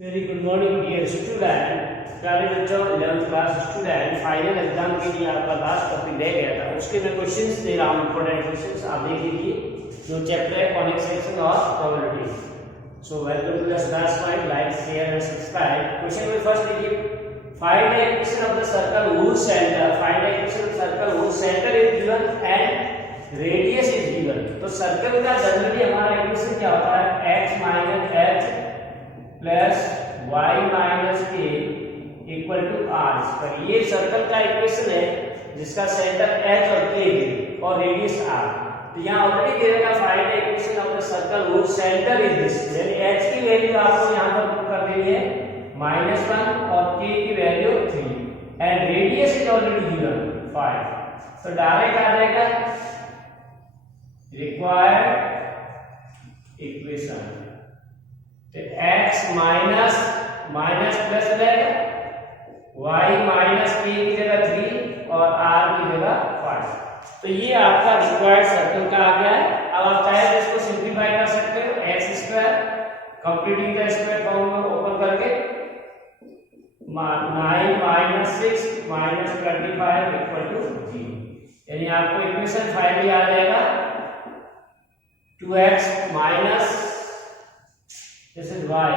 Very good morning dear student. प्यारे बच्चों, 11th class student, final exam के लिए आपका लास्ट टॉपिक रह गया था, उसके मैं क्वेश्चंस दे रहा हूँ, इंपॉर्टेंट क्वेश्चंस आप देख लीजिए। जो चैप्टर है कॉनिक सेक्शन और probability. So welcome to the class point, like share and subscribe. Question में फर्स्ट देखिए, find the equation of the circle whose center, find the equation of circle whose center is given and radius is given। तो circle का generally हमारा equation क्या होता है, x minus h plus y minus k equal to r square. ये circle का equation है जिसका सेंटर h और k है और रेडियस r। तो यहाँ ऑलरेडी दे रखा find the equation of the circle whose center is this, यानी h की वैल्यू आपको यहाँ पर पुट कर देनी है -1 और k की value 3 and radius is already given 5। तो डायरेक्ट आ जाएगा रिक्वायर्ड इक्वेशन, तो x माइनस प्लस रहेगा, y माइनस k की जगह 3 और r की जगह 5। तो ये आपका रिक्वायर्ड सर्कल का आ गया है। अब आप चाहे तो इसको सिंपलीफाई कर सकते हो, x square completing the square form में ओपन करके 9 माइनस 6 माइनस 25 इक्वल टू 0, यानी आपको इक्वेशन फाइनली आ जाएगा 2x minus this is y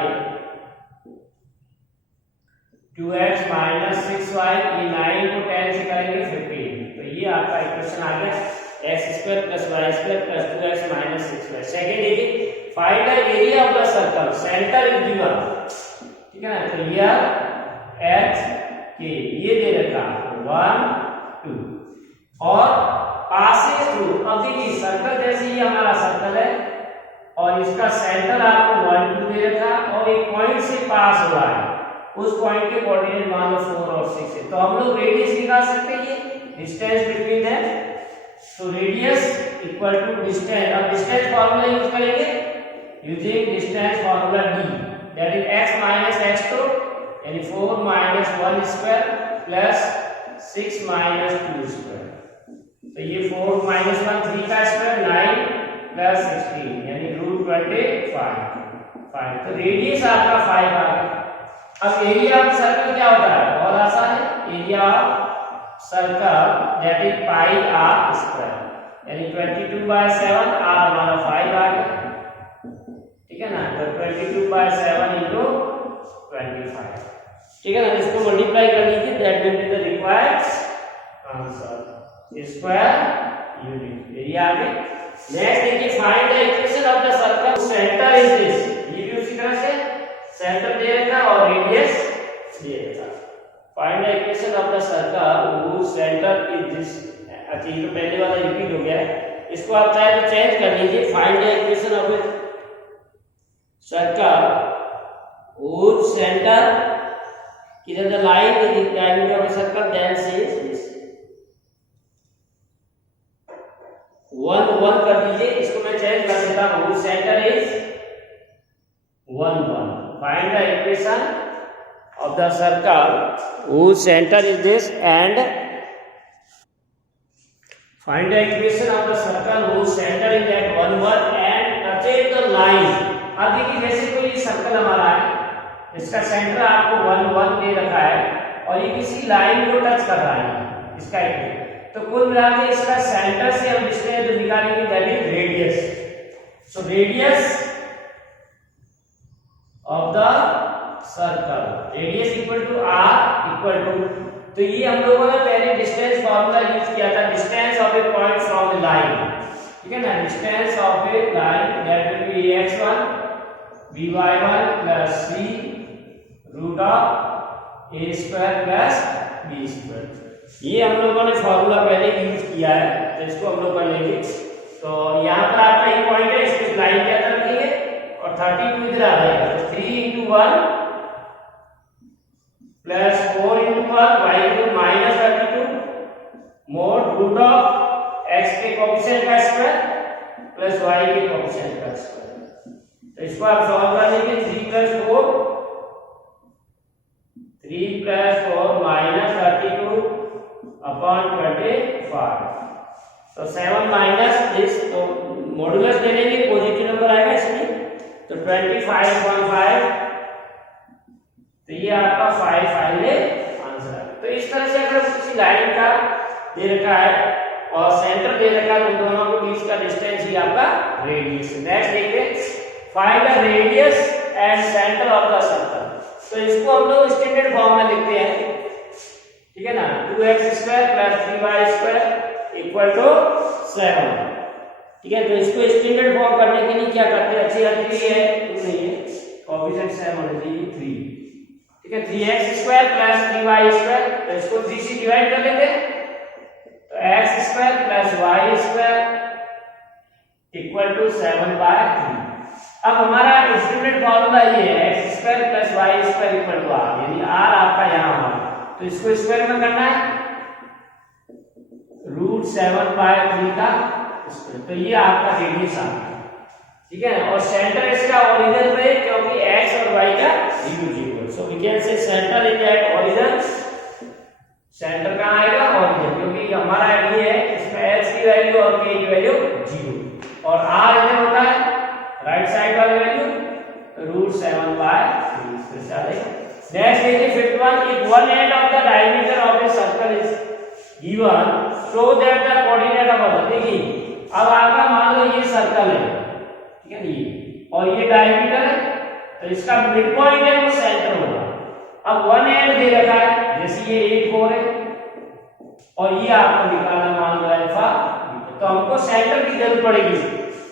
2x minus 6y, ये 9 को 10 से करेंगे 15। तो ये आपका इक्वेशन आ गया x square plus y square plus 2x minus 6y। Second देखिए, find the area of the circle, centre is given, ठीक है ना। तो ये h k ये दे रखा 1 2 और पासेस थ्रू। अब देखिए सर्कल जैसे ये हमारा सर्कल है और इसका सेंटर आपको 1 2 दे रखा और एक पॉइंट से पास हो रहा है, उस पॉइंट के कोऑर्डिनेट मान लो 4 और 6 है। तो हम लोग रेडियस निकाल सकते हैं, ये डिस्टेंस बिटवीन देम। तो रेडियस इक्वल टू डिस्टेंस, अब डिस्टेंस फार्मूला यूज करेंगे using distance formula d, that is x minus x2 यानी 4 minus 1 square plus 6 minus 2 square. तो ये 4 माइनस 1 3 का स्क्वायर 9 प्लस 16 यानी रूट 25। तो रेडियस आपका 5 आ गया। अब एरिया ऑफ सर्कल क्या होता है, बहुत आसान है, area of circle that is pi r square यानी 22/7, आर हमारा 5 आ गया, ठीक है ना। तो 22/7 into 25, ठीक है ना। इसको मल्टीप्लाई कर लीजिए, that will be the required answer, square unit. ये आ गया। नेक्स्ट देखिए, find the equation of the circle centre is this. ये भी उसी तरह से सेंटर दे रखा और रेडियस दे रखा। Find the equation of the circle whose center is this। अच्छा, ये तो पहले वाला रिपीट हो गया है, इसको आप चाहे तो चेंज कर लीजिए। Find the equation of the circle whose center is the line in the diameter of a circle then says this। 1 कर दीजिए, इसको मैं चेंज कर देता हूँ, centre is 1 1। Find the equation of the circle whose center is this and find the equation of the circle whose center is at 1 1 and touches the line। अब देखिए, जैसे कोई सर्कल हमारा है, इसका सेंटर आपको 1 1 दे रखा है और ये किसी लाइन को टच कर रहा है, इसका इक्वेशन। तो कुल मिला के इसका सेंटर से हम डिस्टेंस जो निकालेंगे that is radius. So radius of the circle, radius equal to r equal to, तो ये हम लोगों ने पहले डिस्टेंस फार्मूला यूज किया था, distance of a point from the line, ठीक है ना। Distance of a line that will be ax1 by1 plus c root of a square plus b square. ये हम लोगों ने फॉर्मूला पहले यूज किया है, तो इसको हम लोग कर लेंगे। तो यहाँ पर आपका एक पॉइंट है, इसको लाइन के अंदर रखेंगे और 32 इधर आ जाएगा, तो 3 × 1 plus 4 × 1 y = minus 32 mod root of x के कोएफिशिएंट का स्क्वायर प्लस y के कोएफिशिएंट का स्क्वायर। तो इसको आप सॉल्व कर लेंगे, 3 + 4 माइनस 32 अपॉन 25। तो 7 माइनस दिस, तो मॉडुलस ले लेंगे, पॉजिटिव नंबर आएगा इसमें, तो 25/5 ये आपका फाइनल आंसर है। तो इस तरह से अगर किसी लाइन का दे रखा है और सेंटर दे रखा है तो दोनों के बीच का डिस्टेंस ही आपका रेडियस है। नेक्स्ट देखिए, find the radius and centre of the circle. तो इसको हम लोग स्टैंडर्ड फॉर्म में लिखते हैं, ठीक है ना, 2x² + 3y² = 7। ठीक है, तो इसको स्टैंडर्ड फॉर्म करने के लिए क्या करते हैं, अच्छी आती है तो नहीं है, कोएफिशिएंट सेम होना चाहिए 3। ठीक है, 3x² + 3y², तो इसको 3 से डिवाइड कर लेते हैं, तो x² + y² = 7/3। अब हमारा स्टैंडर्ड फार्मूला ये है, x² + y² = r, यानी r आपका यहां होगा, तो इसको स्क्वायर में करना है, √7/3 का स्क्वायर, तो ये आपका रेडियस आ गया। ठीक है, और सेंटर इसका ओरिजिन पे, क्योंकि x और y का 0, so we can say centre is at origin. Centre कहां आएगा, ओरिजिन, क्योंकि हमारा ये है इसमें h की वैल्यू और k की वैल्यू 0 और r इधर होता है राइट साइड वाली वैल्यू, √7/3। नेक्स्ट देखिए, fifth one, if one end of the diameter of a circle is given show that the coordinate of other. देखिए, अब आपका मान लो ये सर्कल है, ठीक है, ये और ये डायमीटर है, तो इसका मिड पॉइंट है वो सेंटर होगा। अब वन एंड दे रखा है, जैसे ये 8 4 है और ये आपको निकालना मान लो अल्फा, तो हमको सेंटर की जरूरत पड़ेगी,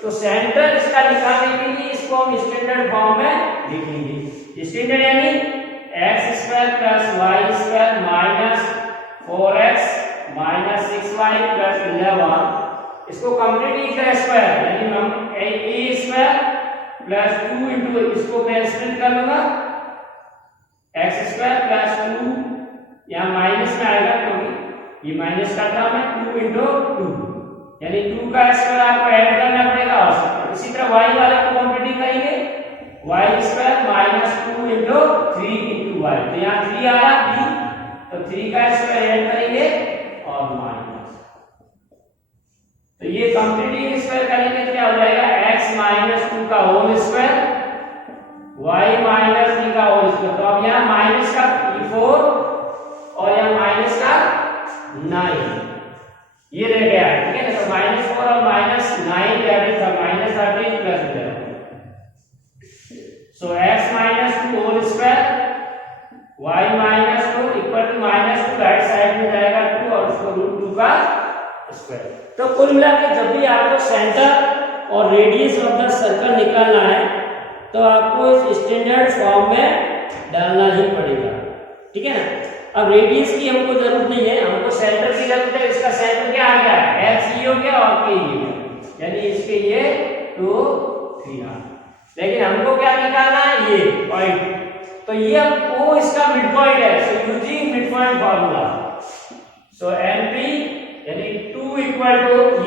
तो सेंटर इसका निकालने के लिए इसको हम स्टैंडर्ड फॉर्म में लिख लेंगे। स्टैंडर्ड यानी x² + y² - 4x - 6y + 11, इसको कंप्लीट का स्क्वायर, यानी हम a² + 2 इसको मैं स्प्लिट कर लूंगा, x² + 2, यहाँ माइनस में आएगा क्योंकि ये माइनस का टर्म है, 2 × 2, यानी 2 का स्क्वायर आपको ऐड करना पड़ेगा और सब। इसी तरह y वाले को कंप्लीट करेंगे, y² - 2 × 3 × y, तो यहाँ 3 आ रहा b, तो 3 का स्क्वायर ऐड करेंगे और माइनस, तो ये कंप्लीटिंग स्क्वायर करेंगे तो क्या हो जाएगा, x - 2 का होल स्क्वायर, y - 3 का होल स्क्वायर, तो अब यहाँ माइनस का 4 और यहाँ माइनस का 9 ये रह गया है। ठीक है ना, तो -4 और -9 that is -13 + 11, so x - 2 whole square, y - 2 = -2, right side में जाएगा 2 और उसको √2 का स्क्वायर। तो कुल मिलाकर जब भी आपको सेंटर और रेडियस ऑफ द सर्कल निकालना है तो आपको इस स्टैंडर्ड फॉर्म में डालना ही पड़ेगा। ठीक है ना, अब रेडियस की हमको जरूरत नहीं है, हमको सेंटर की जरूरत है। इसका सेंटर क्या आ गया, x ये हो गया और k ये हो गया, यानी इसके ये 2 3 आ, लेकिन हमको क्या निकालना है, ये पॉइंट, तो ये अब o इसका मिड पॉइंट है, so using mid point formula, so np यानी 2 =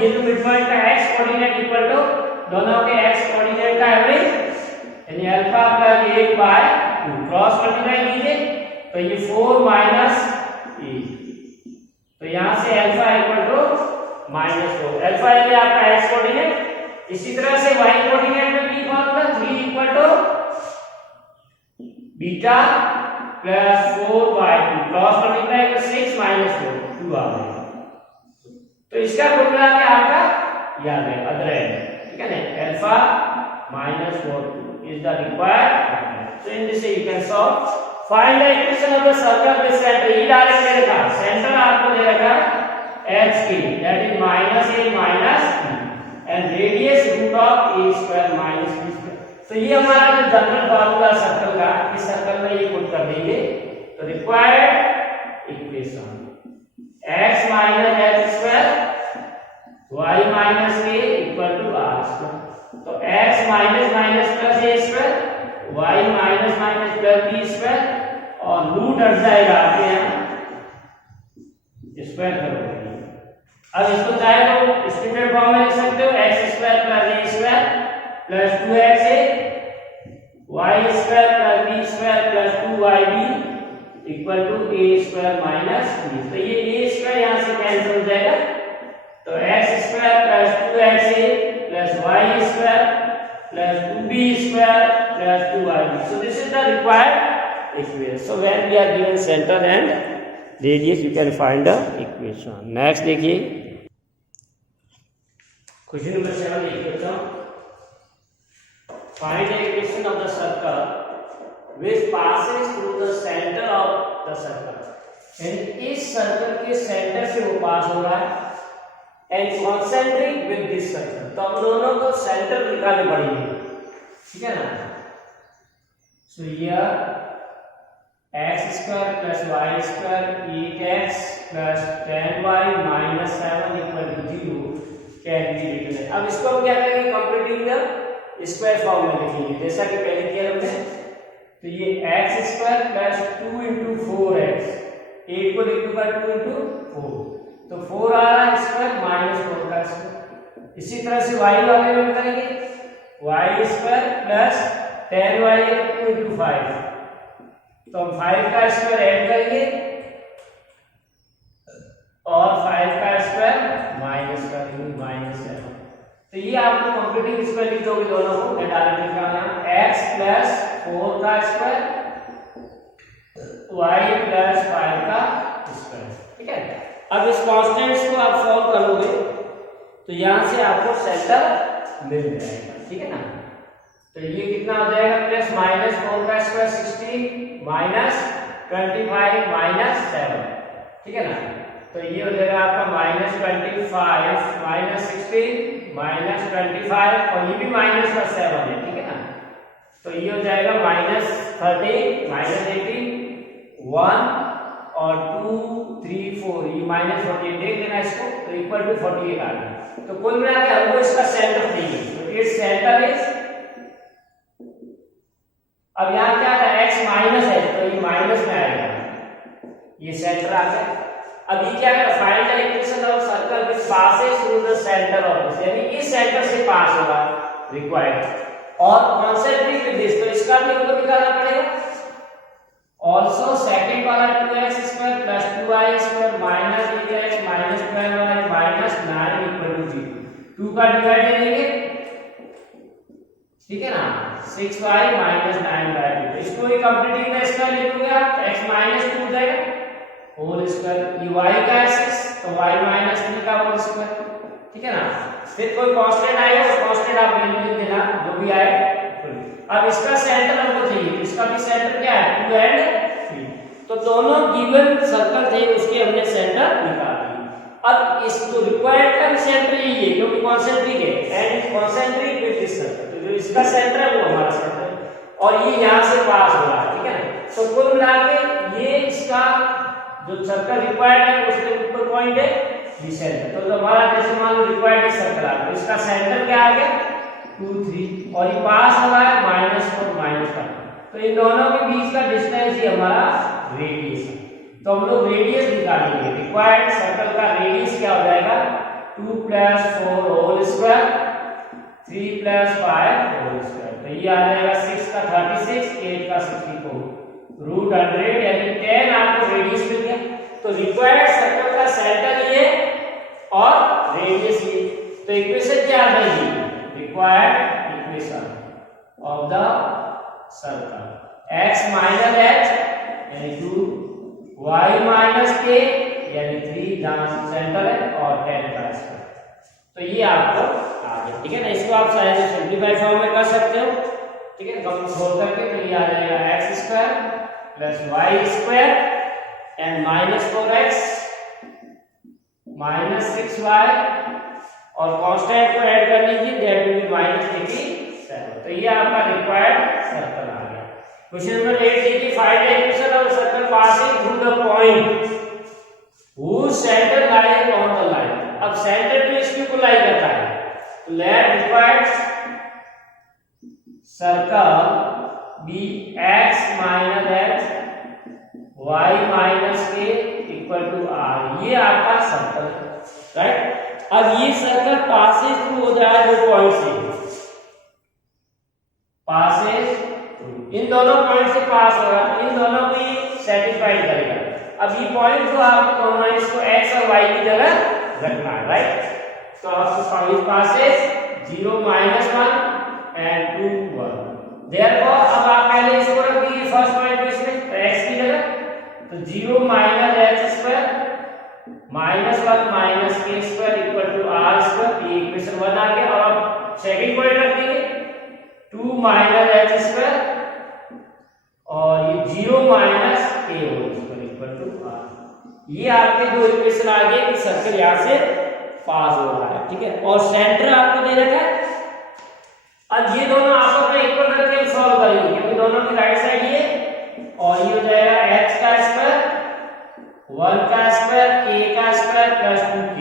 ये जो मिड पॉइंट का x कोऑर्डिनेट इक्वल टू दोनों के x कोऑर्डिनेट का एवरेज, यानी अल्फा + 1/2, क्रॉस मल्टीप्लाई कीजिए, तो ये 4 - e, तो यहां से अल्फा = -4, अल्फा ये आपका x कोऑर्डिनेट। इसी तरह से y कोऑर्डिनेट में भी फॉर्मूला 3 = बीटा + 4/2, क्रॉस मल्टीप्लाई तो 6 - 4 2 आ गया, तो इसका कुल मिला के आपका याद है अदर एंड। ठीक है ना, alpha -4 is the required, so in this you can solve. Find the equation of the circle with centre, ये डायरेक्ट दे रखा, सेंटर आपको दे रखा h की, that is -a - e and radius √a² - b², तो ये हमारा जो जनरल फार्मूला सर्कल का, इस सर्कल में ये पुट कर देंगे, तो required equation x - h² y - k = r², तो x - a² y - b² और रूट हट जाएगा आपके यहाँ, स्क्वायर करोगे। अब इसको चाहे तो स्टैंडर्ड फॉर्म में लिख सकते हो, x² + a² + 2xa y² + b² + 2yb = a² - b, तो ये a² यहाँ से कैंसिल हो जाएगा, तो x² + 2xa + y² + 2b² + 2yb, so this is the required equation. So when we are given center and radius, you can find the equation. Next देखिए question number 7 देखिए तो find the equation of the circle which passes through the center of the circle. And इस circle के centre से वो पास हो रहा है and concentric with this circle. तो हम दोनों को सेंटर निकालनी पड़ेगी, ठीक है ना. So here x square plus y square 8x plus 10y minus 7 equal to 0 can be written. अब इसको हम क्या करेंगे, कंप्लीटिंग द स्क्वायर फॉर्म में लिखेंगे जैसा कि पहले किया हमने. तो ये x square plus 2 into 4x, 8 को लिख दूंगा 2 into 4, तो 4 आ रहा है स्क्वायर माइनस 4 का स्क्वायर. इसी तरह से y वाले में करेंगे y square plus 10y 2 into 5, तो हम 5 का स्क्वायर ऐड करेंगे और 5 का स्क्वायर माइनस करेंगे माइनस 7. तो ये आपको कंप्लीटिंग स्क्वायर लिख दोगे दोनों को. मैं डायरेक्ट लिख रहा हूं x प्लस 4 का स्क्वायर y प्लस 5 का स्क्वायर, ठीक है. अब इस कांस्टेंट्स को आप सॉल्व करोगे तो यहां से आपको सेंटर मिल जाएगा, ठीक है ना. तो ये कितना हो जाएगा, प्लस माइनस 4 का स्क्वायर 60 माइनस 25 माइनस 7, ठीक है ना. तो ये हो जाएगा आपका माइनस 25 माइनस 60 माइनस 25 और ये भी माइनस का 7 है, ठीक है ना. तो ये हो जाएगा माइनस 30 माइनस 80 1 और 2 3 4, ये माइनस 48 देख लेना इसको. तो इक्वल टू 48 आ गया. तो कुल मिला के हमको इसका सेंटर चाहिए. तो इट्स सेंटर इज, अब यहाँ क्या था x माइनस है तो ये माइनस में आएगा, ये सेंटर आ गया. अब ये क्या है, find the equation of circle which passes through the centre of this, यानी इस सेंटर से पास होगा रिक्वायर्ड और कॉन्सेंट्रिक विद दिस, तो इसका भी हमको निकालना पड़ेगा. ऑल्सो सेकंड वाला 2x square plus 2y square minus 8x minus 12y minus 9 equal to 0. 2 का डिवाइड लेंगे, ठीक है ना, 6y माइनस 9/2. इसको ही कंप्लीटिंग द स्क्वायर लिखोगे आप, x माइनस 2 हो जाएगा होल स्क्वायर. ये y का है 6 तो y माइनस 3 का होल स्क्वायर, ठीक है ना. फिर कोई कांस्टेंट आएगा उस कांस्टेंट आप वैल्यू लिख देना जो भी आए. अब इसका सेंटर हमको चाहिए, इसका भी सेंटर क्या है 2 and 3. तो दोनों गिवन सर्कल थे उसके हमने सेंटर निकाल लिए. अब इस जो रिक्वायर्ड का सेंटर यही है क्योंकि कॉन्सेंट्रिक है and concentric with this circle. तो जो इसका सेंटर है वो हमारा सेंटर है और ये यहां से पास हो रहा है, ठीक है ना. तो कुल मिला के ये इसका जो सर्कल रिक्वायर्ड है उसके ऊपर पॉइंट है ये सेंटर. तो हमारा जैसे मान लो रिक्वायर्ड सर्कल आ गया, इसका सेंटर क्या आ गया 2 3 और ये पास हो रहा है -4 -5. तो इन दोनों के बीच का डिस्टेंस ही हमारा रेडियस है. तो हम लोग रेडियस निकालेंगे. रिक्वायर्ड सर्कल का रेडियस क्या हो जाएगा 2 + 4 होल स्क्वायर 3 + 5 होल स्क्वायर. तो ये आ जाएगा 6 का 36 8 का 64 √100 यानी 10 आपको रेडियस मिल गया. तो रिक्वायर्ड सर्कल का सेंटर ये और रेडियस ये. तो इक्वेशन क्या आ जाएगी, required equation of the circle x minus h यानी 2 y माइनस k यानी 3 जहां सेंटर है और 10 का स्क्वायर. तो ये आपको आ गया, ठीक है ना. इसको आप चाहे तो सिंपलीफाई फॉर्म में कर सकते हो, ठीक है. कम सोल्व करके तो ये आ जाएगा x square plus y square and -4x minus 6y और कांस्टेंट को ऐड कर लीजिए दैट विल बी -87. तो ये आपका रिक्वायर्ड सर्कल आ गया. क्वेश्चन नंबर 8 देखिए find the equation of circle passing through the point whose center lies on the line. अब सेंटर तो इसके को लाई करता है. तो let required circle be x minus h y minus k equal to r. ये आपका सर्कल है, राइट. अब ये सर्कल पासेज थ्रू हो रहा है 2 पॉइंट से, पासेज इन दोनों पॉइंट से पास हो रहा है. इन दोनों को ये सेटिस्फाइड करेगा. अब ये पॉइंट जो आपको होना है इसको x और y की जगह रखना है, राइट. तो आपको पासेज 0 -1 and 2 1. देयरफॉर अब आप पहले इसको रख दीजिए फर्स्ट पॉइंट पे इसमें गया और सेकंड पॉइंट रख देंगे 2 माइनस एच स्क्वायर और ये 0 minus a whole square equal to r. ये आपके दो इक्वेशन आ गए कि सर्कल यहां से पास हो रहा है, ठीक है। और सेंटर आपको दे रखा है। अब ये दोनों आपस में इक्वल रख के सॉल्व करेंगे क्योंकि दोनों की राइट साइड ये और ये हो जाएगा h का स्क्वायर 1 का स्क्वायर k का square plus 2k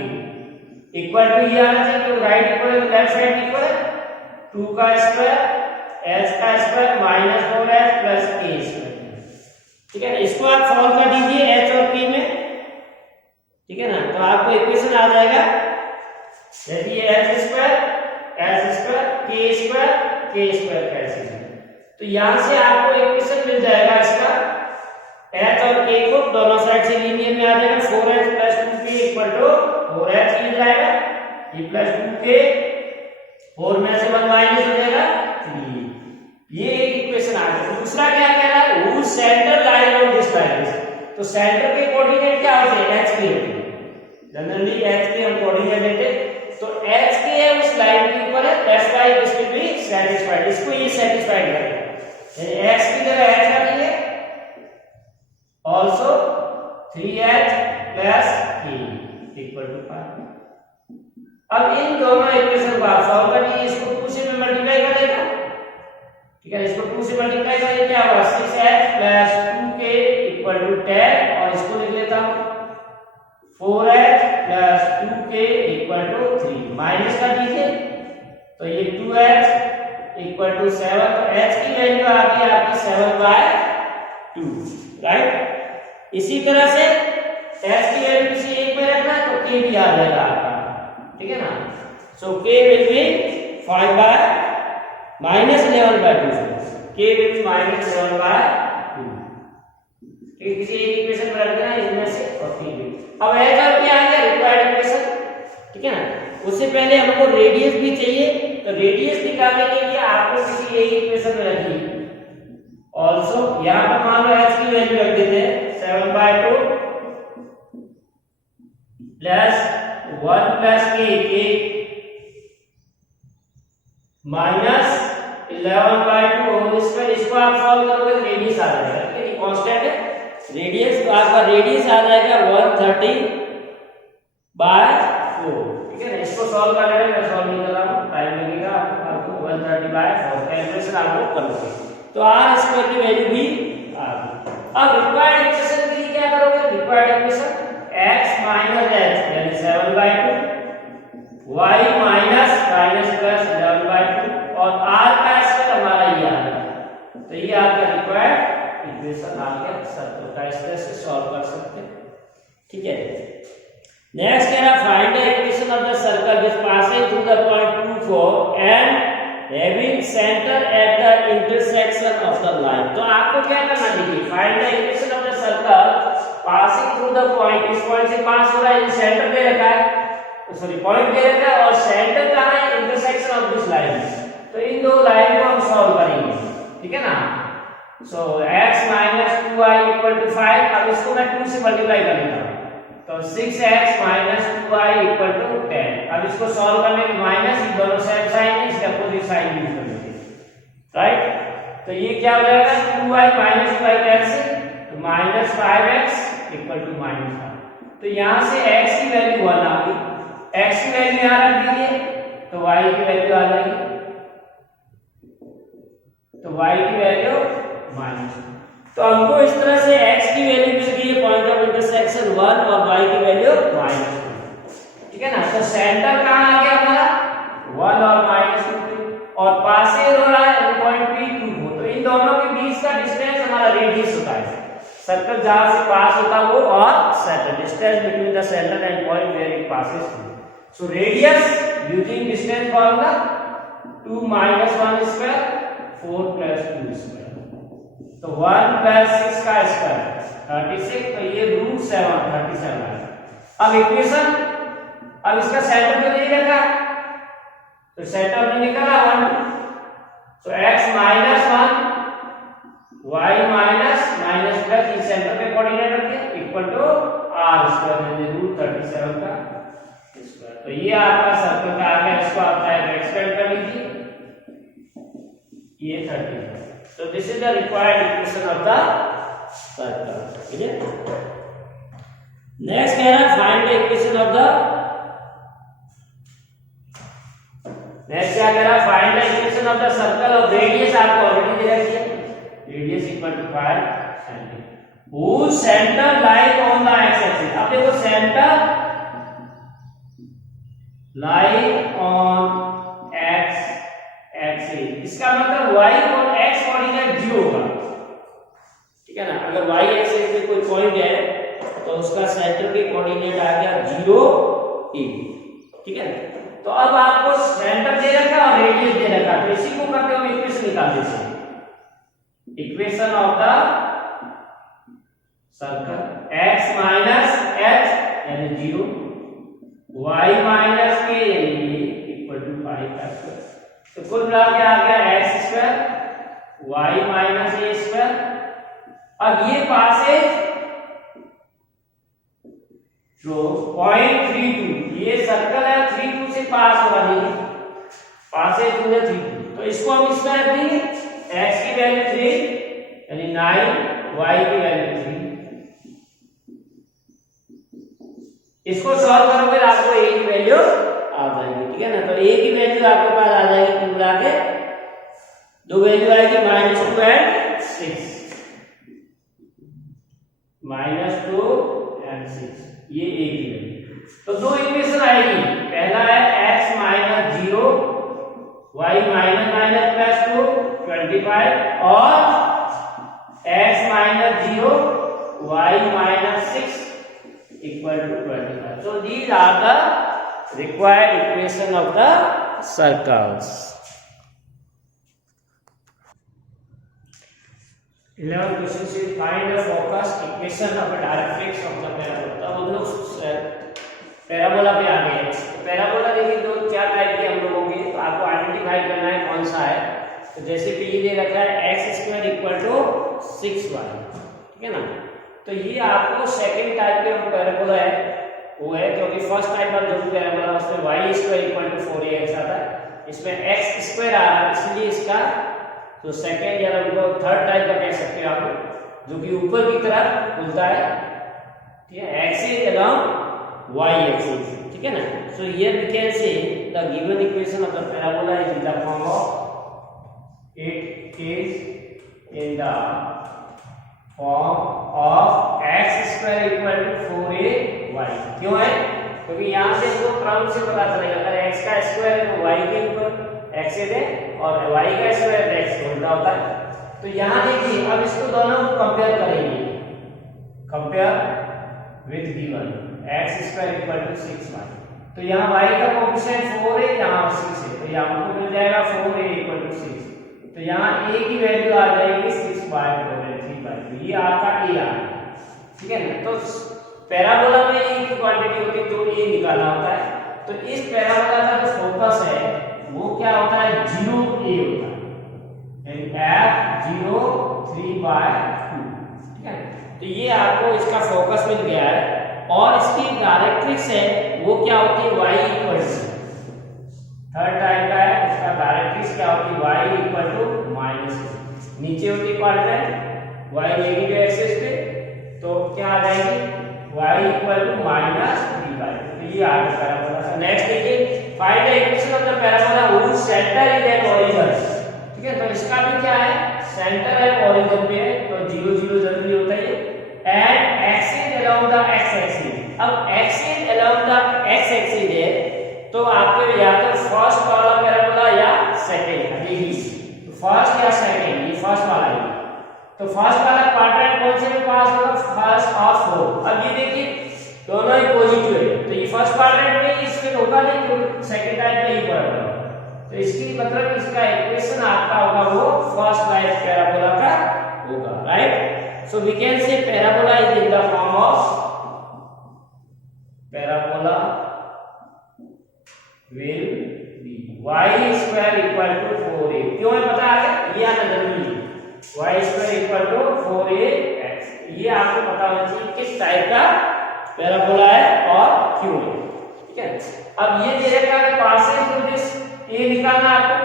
equal to ये आना चाहिए क्योंकि राइट इक्वल है लेफ्ट साइड इक्वल है 2 का स्क्वायर h का square minus 4h plus k square, ठीक है। इसको आप सॉल्व कर दीजिए h और k में, ठीक है ना। तो आपको इक्वेशन आ जाएगा जैसे ये h square k square cancel है। तो यहां से आपको इक्वेशन मिल जाएगा इसका h और k को दोनों साइड से लीनियर में आ जाएगा 4h plus 2k equal to 4h मिल जाएगा ये प्लस 2k 4 में से 1 माइनस हो जाएगा 3। ये एक इक्वेशन आ गया। दूसरा क्या कह रहा है whose center line on this line। तो सेंटर के कोऑर्डिनेट क्या होते हैं h के होते हैं, जनरली h के हम कोऑर्डिनेट लेते हैं। तो h के है उस लाइन के ऊपर है that's why this will be satisfied। इसको ये सेटिस्फाइड करेगा यानी x की जगह h रखेंगे also 3h plus k equal to 5। अब इन दोनों इक्वेशन को आप सॉल्व कर लीजिए। इसको 2 से मल्टीप्लाई कर देगा, ठीक है। इसको 2 से मल्टीप्लाई करेंगे क्या होगा 6h plus 2k equal to 10 और इसको लिख लेता हूं 4h plus 2k equal to 3 minus कर दीजिए तो ये 2h इक्वल टू 7। तो h की वैल्यू आ गई आपकी 7/2, राइट। इसी तरह से h की वैल्यू किसी एक में रखना है तो k भी आ जाएगा आपका, ठीक है ना। सो k will be 5/-11/2 k will be -11/2, ठीक। किसी एक इक्वेशन में रख देना इनमें से और k भी। अब h और क्या आ गया रिक्वायर्ड इक्वेशन, ठीक है ना। उससे पहले हमको रेडियस भी चाहिए तो रेडियस निकालने के लिए आपको किसी एक इक्वेशन में रखिए आल्सो। यहां पर मान लो h की वैल्यू रख देते हैं 7/2 plus 1 plus k minus 11/2 whole square. इसको आप सॉल्व करोगे तो रेडियस आ जाएगा, ठीक है। कांस्टेंट है रेडियस, तो आपका रेडियस आ जाएगा 130/4, ठीक है ना। इसको सॉल्व कर लेना, मैं सॉल्व नहीं कर रहा हूं, टाइम लगेगा आपको। 130/4 कैलकुलेशन आप लोग करोगे तो r स्क्वायर की वैल्यू भी आ गई। अब रिक्वायर्ड इक्वेशन के लिए क्या करोगे required equation x minus h यानी 7/2 y माइनस प्लस 11/2 और r का स्क्वायर हमारा ये आ गया। तो ये आपका रिक्वायर्ड इक्वेशन आ गया सर्कल का। इस तरह से सॉल्व कर सकते हैं, ठीक है। नेक्स्ट कह रहा find the equation of the circle which passing through the point 2 4 and having centre at the intersection of the line. तो आपको क्या करना चाहिए find the equation of the circle passing through the point. इस point से पास हो रहा है, ये सेंटर दे रखा है, सॉरी पॉइंट दे रखा है और सेंटर कहां है इंटरसेक्शन ऑफ दिस लाइन। तो इन दो लाइन को हम सॉल्व करेंगे, ठीक है ना। So x minus 2y equal to 5। अब इसको मैं 2 से मल्टीप्लाई कर लेता हूं तो 6x minus 2y equal to 10। अब इसको सॉल्व करने में माइनस दोनों सेम साइन है इसलिए अपोजिट साइन यूज करेंगे, राइट। तो ये क्या हो जाएगा 2y माइनस 2y कैंसिल तो माइनस 5x इक्वल टू -5। तो यहां से x की वैल्यू 1 आ गई, x की वैल्यू यहां रख दीजिए तो y की वैल्यू आ जाएगी, तो y की वैल्यू -। तो हमको इस तरह से x की वैल्यू मिल गई है पॉइंट ऑफ इंटरसेक्शन 1 और y की वैल्यू -2, ठीक है ना। तो सेंटर कहां आ गया हमारा 1 और -2 और पास से हो रहा है पॉइंट P2 को। तो इन दोनों के बीच का डिस्टेंस हमारा रेडियस होता है। सर्कल जहां से पास होता है वो और centre distance between the centre and point where it passes through. So radius using distance formula 2 - 1 square 4 + 2 square. तो 1 + 6 का स्क्वायर 36। तो ये √7 37 है। अब इक्वेशन अब इसका सेंटर तो नहीं रखा तो सेंटर नहीं निकला 1। तो x -1 y प्लस इस सेंटर पे कोऑर्डिनेट रख दिया इक्वल टू r² यानी √37 का स्क्वायर। तो ये आपका सर्कल का आ गया। इसको आप चाहे ये 30। So this is the required equation of the circle. ठीक है। नेक्स्ट कह रहा है find the equation of the, next क्या कह रहा है, find the equation of the circle of radius. आपको ऑलरेडी दे रखी है, radius equal to 5 centimetre, whose center lies on the x axis। अब देखो centre lie on x axis, इसका मतलब y और x कोऑर्डिनेट 0 होगा, ठीक है ना। अगर y एक्सिस पे कोई पॉइंट है तो उसका सेंटर के कोऑर्डिनेट आ गया 0 1, ठीक है। तो अब आपको सेंटर दे रखा और रेडियस दे रखा, तो इसी को करते हुए इक्वेशन निकाल देते हैं। Equation of the circle x minus h यानी 0, y माइनस k यानी इक्वल टू 5 का स्क्वायर। तो कुल मिला के आ गया x square y minus a square. अब ये पासेज जो 0.32, ये सर्कल है 32 से पास हो रहा है, पासेज पूरे 32, तो इसको हम इसमें रख देंगे, x की वैल्यू 3 यानी 9, y की वैल्यू 3। इसको सॉल्व करोगे आपको a की वैल्यू आ जाएगी, ठीक है ना। तो a की वैल्यू आपके पास आ जाएगी कुल मिला के, दो वैल्यू आएगी -2 और 6, -2 और 6, ये a की वैल्यू। तो दो इक्वेशन आएगी, पहला है x minus 0 y minus minus plus 2 25 और x minus 0 y minus 6 equal to 25. So these are the required equation of the circles. 11th question says find the focus equation of a directrix of the parabola। अब हम लोग parabola पे आ गए। तो parabola देखिए दो चार टाइप के हम लोगों के, तो आपको आइडेंटिफाई करना है कौन सा है। तो जैसे कि ये दे रखा है x² इक्वल टू 6y, ठीक है ना। तो ये आपको सेकंड टाइप के पैराबोला है वो है, क्योंकि फर्स्ट टाइप का जो पैराबोला उसमें y² इक्वल टू 4ax आता है, इसमें x² आ रहा है, इसलिए इसका तो सेकंड या उनको थर्ड टाइप का कह सकते हो आप, जो कि ऊपर की तरफ खुलता है, ठीक है, एक्सिस अलोंग y axis, ठीक है ना। So here we can say the given equation of the parabola is in the form of, it is in the form of x² equal to 4ay। क्यों है? क्योंकि यहां से इसको क्रम से पता चलेगा, अगर x का स्क्वायर है तो y के ऊपर एक्सिस है और y का स्क्वायर है तो x के उल्टा होता है। तो यहां देखिए, अब इसको दोनों को कंपेयर करेंगे, compare with given x² equal to 6y। तो यहाँ y का कोएफिशिएंट 4 है, यहाँ 6 है, तो यहाँ हमको मिल जाएगा 4a इक्वल टू 6। तो यहाँ a की वैल्यू आ जाएगी 6/4 है, 3/2, ये आपका a आ गया, ठीक है ना। तो पैराबोला में a की क्वांटिटी होती है तो a निकालना होता है। तो इस पैराबोला का जो फोकस है वो क्या होता है, 0a होता है, यानी f0 3/2, ठीक है। तो ये आपको इसका फोकस मिल गया है, और इसकी डायरेक्ट्रिक्स है वो क्या होती है, y equal to, third type का है उसका डायरेक्ट्रिक्स क्या होती है, y इक्वल टू -, नीचे होती क्वाड्रेंट y नेगेटिव एक्सिस पे, तो क्या आ जाएगी y इक्वल टू -3/2। तो ये आ गया पैराबोला। नेक्स्ट देखिए, find the equation of the parabola whose centre is at origin, ठीक है। तो इसका भी क्या है, सेंटर है ओरिजिन पे है, तो 0 0 जरूरी होता है, and axis along the x axis. अब axis along the x axis है तो आपको या तो फर्स्ट वाला पैराबोला या सेकंड, देखिए तो फर्स्ट या सेकंड, ये फर्स्ट वाला है, तो फर्स्ट वाला क्वाड्रेंट कौन से में पास होगा, फर्स्ट और फोर्थ। अब ये देखिए दोनों ही पॉजिटिव है, तो ये फर्स्ट क्वाड्रेंट में इसमें होगा नहीं, तो सेकंड टाइप में ही पड़ेगा। तो इसकी मतलब इसका इक्वेशन आपका होगा वो फर्स्ट टाइप पैराबोला का होगा, right. So we can say parabola is in the form of, parabola will be y² equal to 4a। क्यों है पता है, ये आना जरूरी है, y² इक्वल टू 4ax। ये आपको पता होना चाहिए किस टाइप का पैराबोला है और क्यों है, ठीक है। अब ये दे रखा है पासेज टू दिस, ये निकालना आपको,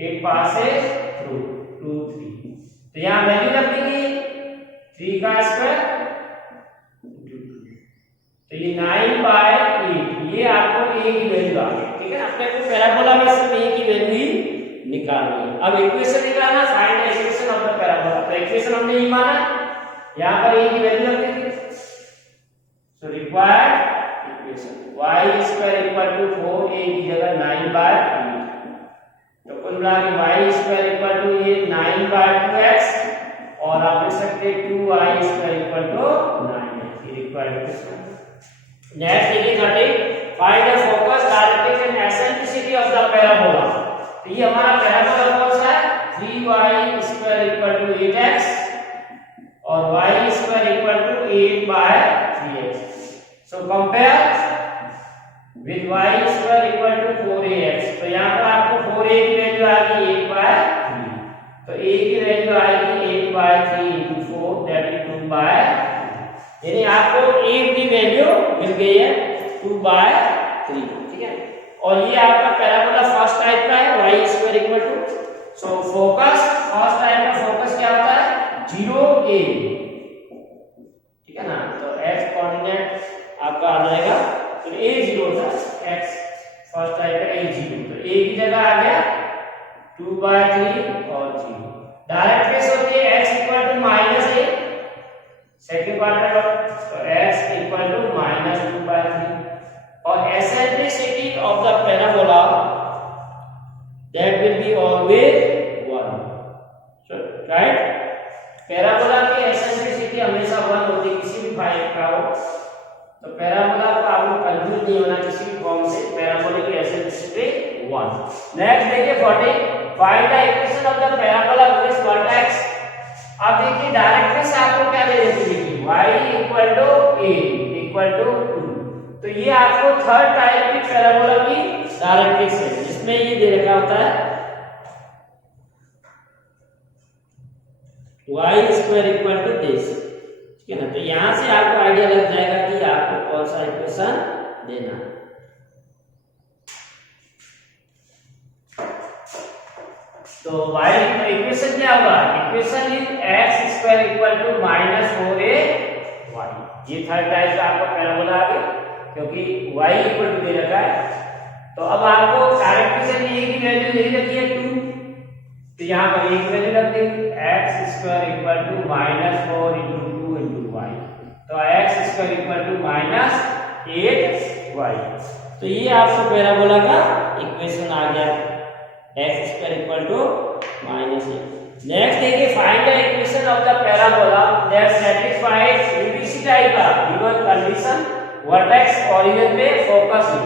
8 passes through 2 3, तो यहाँ वैल्यू रख देंगे 3 का स्क्वायर, तो ये 9/8, ये आपको a की वैल्यू आ गई। ठीक है, आपने को पैराबोला में सिर्फ a की वैल्यू ही निकालनी है। अब इक्वेशन निकालना, find the equation of the parabola. तो इक्वेशन हमने ये माना, यहाँ पर a की वैल्यू रख देंगे। So required equation y² = 4a की जगह 9/8, तो कुल मिला के y² = ये 9/2x, और आप लिख सकते हैं 2y² = 9x, ये रिक्वायर्ड इक्वेशन। नेक्स्ट देखिए 30, find the focus, directrix and eccentricity of the parabola. तो ये हमारा पैराबोला कौन सा है, 3y² = 8x और y² = 8/3x। So compare with y² = 4ax, तो यहाँ पर आपको 4a की वैल्यू आ गई 8/3, तो a की वैल्यू आएगी 8/3 × 4, दैट इज 2/3, यानी आपको a की वैल्यू मिल गई है 2/3। ठीक है, और ये आपका पैराबोला फर्स्ट टाइप का है, y² = so focus, first type का फोकस क्या होता है, 0a। ठीक है ना, तो x कोऑर्डिनेट आपका आ जाएगा, तो a 0 था, x फर्स्ट टाइप का a 0, तो a की जगह आ गया 2/3 और 0। डायरेक्ट ट्रेस होती है x = -a, सेकंड क्वाड्रेंट, तो x = -2/3, और eccentricity of the parabola that will be always 1। So right, parabola की एसेंट्रिसिटी हमेशा 1 होती है, किसी भी फाइल का हो, तो पैराबोला को आपको कंफ्यूज नहीं होना किसी भी फॉर्म से, पैराबोला की एसेंट्रिसिटी 1। नेक्स्ट देखिए 40, find the equation of the parabola with vertex. अब देखिए डायरेक्ट से आपको क्या दे देती है, y = a = 2, तो ये आपको थर्ड टाइप की पैराबोला की डायरेक्ट्रिक्स है, जिसमें ये दे रखा होता है y² = this। ठीक है ना, तो यहां से आपको आइडिया लग जाएगा कि आपको कौन सा इक्वेशन देना है। तो y इक्वेशन क्या होगा, इक्वेशन इज x² = -4ay, ये थर्ड टाइप का आपका पैराबोला आ गया, क्योंकि y = दे रखा है। तो अब आपको कैरेक्टरिस्टिक a की वैल्यू दे रखी है 2, तो यहाँ पर a की वैल्यू रख देंगे, x² = -4 × 2 × y, तो x² = -8y, तो ये आपको पैराबोला का इक्वेशन आ गया, x² = -8। नेक्स्ट देखिए find the equation of the parabola that satisfies UBC type का गिवन कंडीशन, वर्टेक्स ओरिजिन पे फोकस है।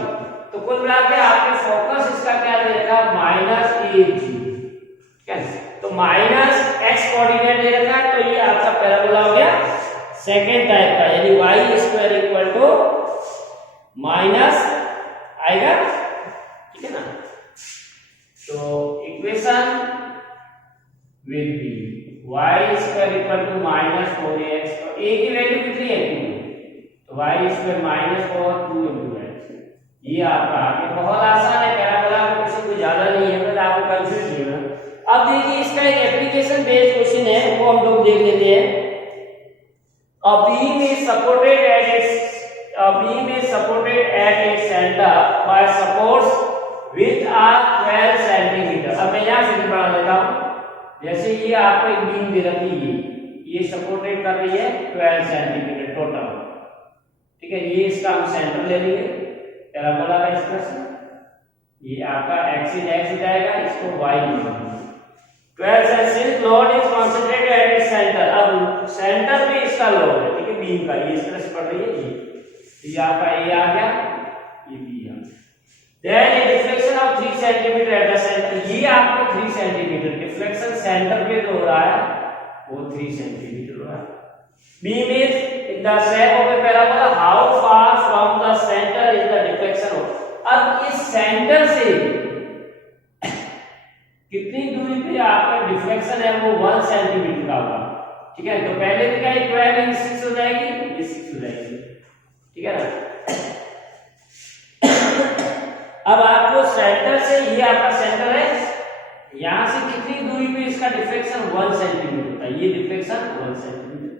तो कुल मिला के आपके फोकस इसका क्या दे रखा -a0, ठीक है, तो -x कोऑर्डिनेट दे रखा है, तो ये आपका पैराबोला हो गया सेकंड टाइप का, यानी y² = माइनस आएगा। ठीक है ना, तो equation will be y² = -4ax, तो a की वैल्यू कितनी है 2, तो y² -4 2 × x, ये आपका आगे बहुत आसान है, पैराबोला का क्वेश्चन कोई ज्यादा नहीं है, बस आपको कंफ्यूज नहीं होना। अब देखिए इसका एक एप्लीकेशन बेस्ड क्वेश्चन है, वो हम लोग देख लेते हैं। A beam is supported at its center by supports with a 12 cm। अब मैं यहाँ से बना लेता हूँ, जैसे ये आपको एक बीम दे रखी है, ये सपोर्टेड कर रही है 12 सेंटीमीटर टोटल। ठीक है, ये इसका हम सेंटर ले लेंगे पैराबोला का एक्सप्रेशन, ये आपका एक्सिस x जाएगा, इसको y मानेंगे। 12 centimetre load is concentrated at its centre, अब सेंटर पे इसका लोड है, ठीक है, बीम का, ये स्ट्रेस पड़ रही है, ये आपका a आ गया, ये b आ गया। Then a deflection of 3 cm at the center, ये आपको 3 cm डिफ्लेक्शन सेंटर पे जो हो रहा है वो 3 cm हो रहा है। Beam is in the shape of a parabola, how far from the center is the deflection of, अब इस सेंटर से कितनी दूरी पे आपका डिफ्लेक्शन है वो 1 cm का होगा। ठीक है, तो पहले भी क्या 12 × 6 हो जाएगी, ये 6 हो जाएगी। ठीक है ना, अब आपको सेंटर से, ये आपका सेंटर है, यहाँ से कितनी दूरी पे इसका डिफ्लेक्शन 1 सेंटीमीटर होता है, ये डिफ्लेक्शन 1 सेंटीमीटर।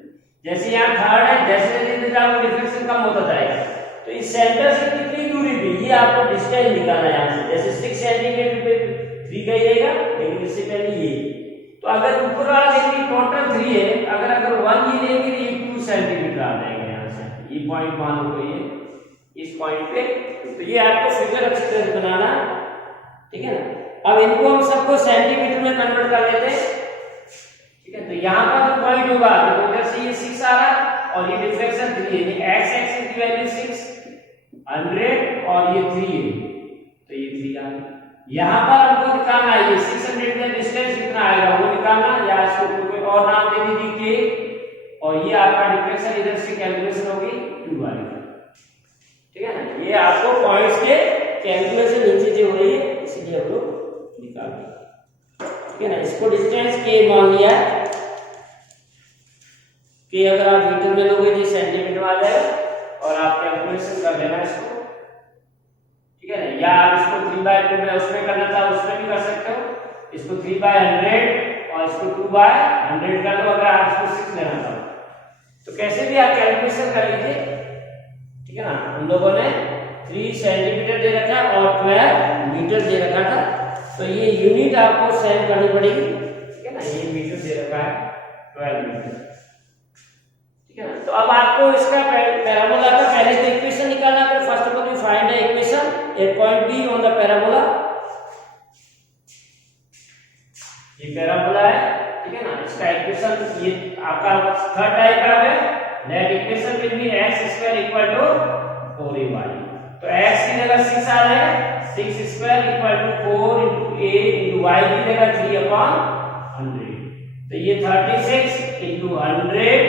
जैसे यहाँ थर्ड है, जैसे जैसे जाओगे डिफ्लेक्शन कम होता जाएगा। तो इस सेंटर से कितनी दूरी पे, ये आपको डिस्टेंस निकालना है यहाँ से। जैसे 6 सेंटीमीटर पे 3 का जाएगा, लेकिन इससे पहले ये। तो अगर ऊपर वाला देखिए टोटल 3 है, अगर 1 ये लेंगे तो ये 2 सेंटीमीटर आ जाएगा यहाँ से। ये पॉइंट मान लो, ये इस पॉइंट पे। तो ये आपको फिगर अच्छी तरह बनाना, ठीक है ना। अब इनको हम सबको सेंटीमीटर में कन्वर्ट कर लेते हैं, ठीक है। तो यहाँ पर पॉइंट होगा, तो उधर से ये 6 आ रहा और ये डिफ्लेक्शन 3 है। एक्स एक्सिस की वैल्यू 6 100 और ये 3 है, तो ये 3 आ गया। यहाँ पर हमको निकालना है ये 600 का डिस्टेंस कितना आएगा वो निकालना, या इसको कोई और नाम दे दीजिए के, और ये आपका डिफ्लेक्शन इधर से कैलकुलेशन होगी 2 आएगा, ठीक है ना। ये आपको पॉइंट्स के कैलकुलेशन इन चीजें हो रही है, इसलिए हम लोग निकाल, ठीक है ना। इसको डिस्टेंस के मान लिया कि अगर आप मीटर में लोगे तो सेंटीमीटर में आ जाएगा, और आप कैलकुलेशन कर लेना इसको, ठीक है ना। या आप इसको 3/2 में उसमें करना चाहो उसमें भी कर सकते हो, इसको 3/100 और इसको 2/100 कर लो अगर आप इसको 6 लेना चाहो। तो कैसे भी आप कैलकुलेशन कर लीजिए, ठीक है ना। हम लोगों ने 3 सेंटीमीटर दे रखा और 12 मीटर दे रखा था, तो ये यूनिट आपको सेम करनी पड़ेगी, ठीक है ना। ये मीटर दे रखा है 12 मीटर, ठीक है ना। तो अब आपको इसका पैराबोला का पहले तो इक्वेशन निकालना है। First of all you find the equation at point b on the parabola. ये पैराबोला है, ठीक है ना। इसका इक्वेशन ये आपका थर्ड टाइप का है, that equation will be x² = 4ay। तो x की जगह 6 आ रहा है, 6² = 4 * a * y की जगह 3/100। तो ये 36 * 100/3,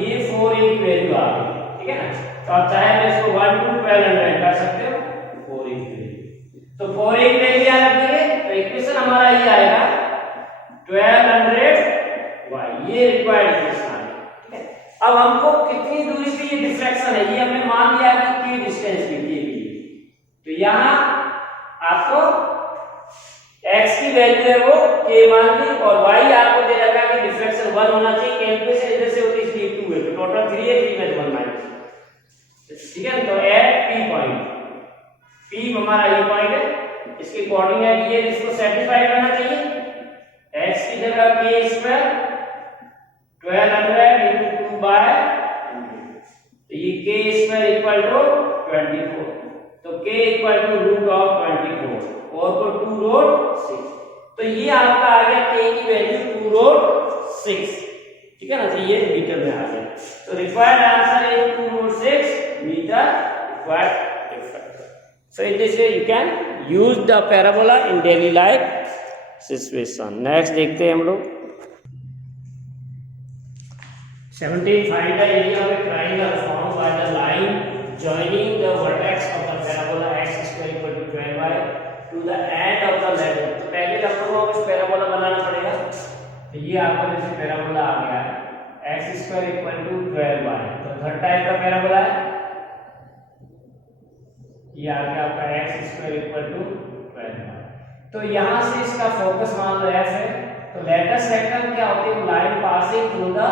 ये 4 की वैल्यू आ गई, ठीक है ना। तो आप चाहे तो इसको 1 to 1200 कर सकते हो, 4 की वैल्यू। तो 4 की वैल्यू आ रही, तो इक्वेशन हमारा ये आएगा 1200y, ये रिक्वायर्ड इक्वेशन आ गया, ठीक है। अब हमको कितनी दूरी पे ये डिफ्लेक्शन है, ये हमने मान लिया कि के डिस्टेंस पे के लिए। तो यहाँ आपको x की वैल्यू है वो k मान ली, और y आपको दे रखा है कि डिफ्लेक्शन 1 होना चाहिए। कैलकुलेशन इधर से होती है इसलिए 2 है, तो टोटल 3 है, 3 में 1 माइनस, ठीक है। तो एट p पॉइंट, p हमारा ये पॉइंट है, इसके कोऑर्डिनेट ये, इसको सेटिस्फाई करना चाहिए। x की जगह k² 1200 * 2/100, तो ये k² = 24, तो k = √24 और को 2√6, तो ये आपका आ गया k की वैल्यू 2√6, ठीक है ना। तो ये मीटर में आ गया, तो required answer is 2√6 metre required deflection. So in this way you can use the parabola in daily life situation. Next देखते हैं हम लोग 17, find the area of a triangle formed by the line joining the vertex of the parabola x² = 12y to the end of the ladder। तो पहले हम लोगों को इस पैराबोला बनाना पड़ेगा। तो ये आपका जैसे पैराबोला आ गया है x² = 12y, तो थर्ड टाइप का पैराबोला है, ये आ गया आपका x² = 12y। तो यहाँ से इसका फोकस मान लो f है, तो लेटस रेक्टम क्या होती है, line passing through the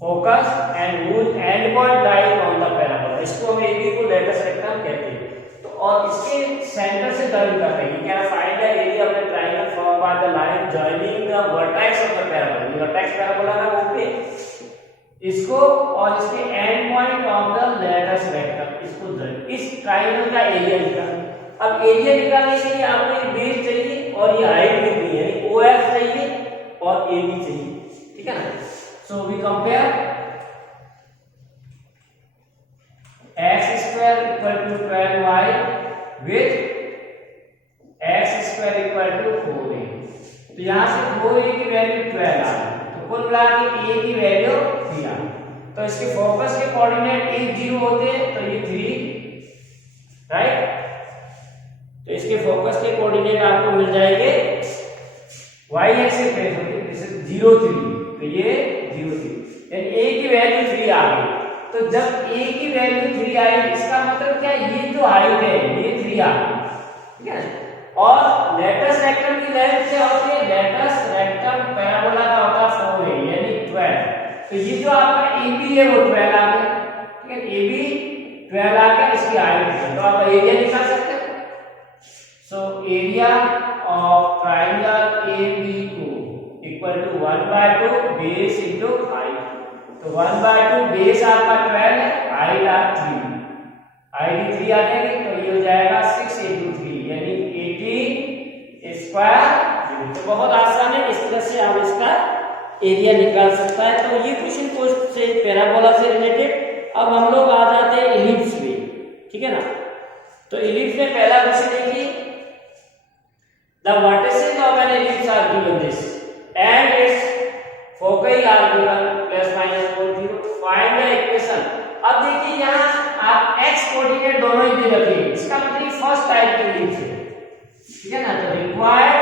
focus and whose end point lies on the parabola, इसको हम एबी को लेटस रेक्टम कहते हैं। तो और इसके सेंटर से जॉइन करते हैं, क्या find the area of the triangle formed by the line joining the vertex of the parabola. ये वर्टेक्स पैराबोला का ओके, इसको और इसके end point of the latus rectum, इसको जॉइन, इस ट्रायंगल का एरिया निकालना। अब एरिया निकालने के लिए आपको ये बेस चाहिए और ये हाइट कितनी है, OF चाहिए और AB चाहिए, ठीक है ना। So we compare x² = 12y with x² = 4a। तो यहाँ से 4a की वैल्यू 12 आ गई, तो कुल मिला के a की वैल्यू 3 आ गई। तो इसके फोकस के कोऑर्डिनेट 1 0 होते हैं, तो ये 3, राइट। तो इसके फोकस के कोऑर्डिनेट आपको मिल जाएंगे y एक्सिस पे, दिस इज 0 3, तो ये 0 3, यानी a की वैल्यू 3 आ गई। तो जब a की वैल्यू 3 आई, इसका मतलब क्या, ये जो हाइट है ये 3 आ गई, ठीक है। और लेटस रेक्टम की लेंथ क्या होती है? लेटस रेक्टम पैराबोला का होता है 4a यानी 12। तो ये जो आपका AB है वो 12 आ गया, ठीक है, AB 12 आ गया, इसकी हाइट है, तो आप एरिया निकाल सकते हैं। So area of triangle ABO equal to 1/2 base into height. तो 1/2 बेस आपका 12 है, हाइट आप 3, हाइट 3 आ जाएगी, तो ये हो जाएगा 6 into 3 यानी 18 स्क्वायर। तो बहुत आसान है, इस तरह से हम इसका एरिया निकाल सकता है। तो ये क्वेश्चन को से पैराबोला से रिलेटेड। अब हम लोग आ जाते हैं इलिप्स में, ठीक है ना। तो इलिप्स में पहला क्वेश्चन देखिए, the vertices of an ellipse are given this and its foci are given +- 0, find the equation. अब देखिए यहाँ आप x कोऑर्डिनेट दोनों ही दे रखे हैं, इसका मतलब फर्स्ट टाइप की इलिप्स है, ठीक है ना। तो रिक्वायर्ड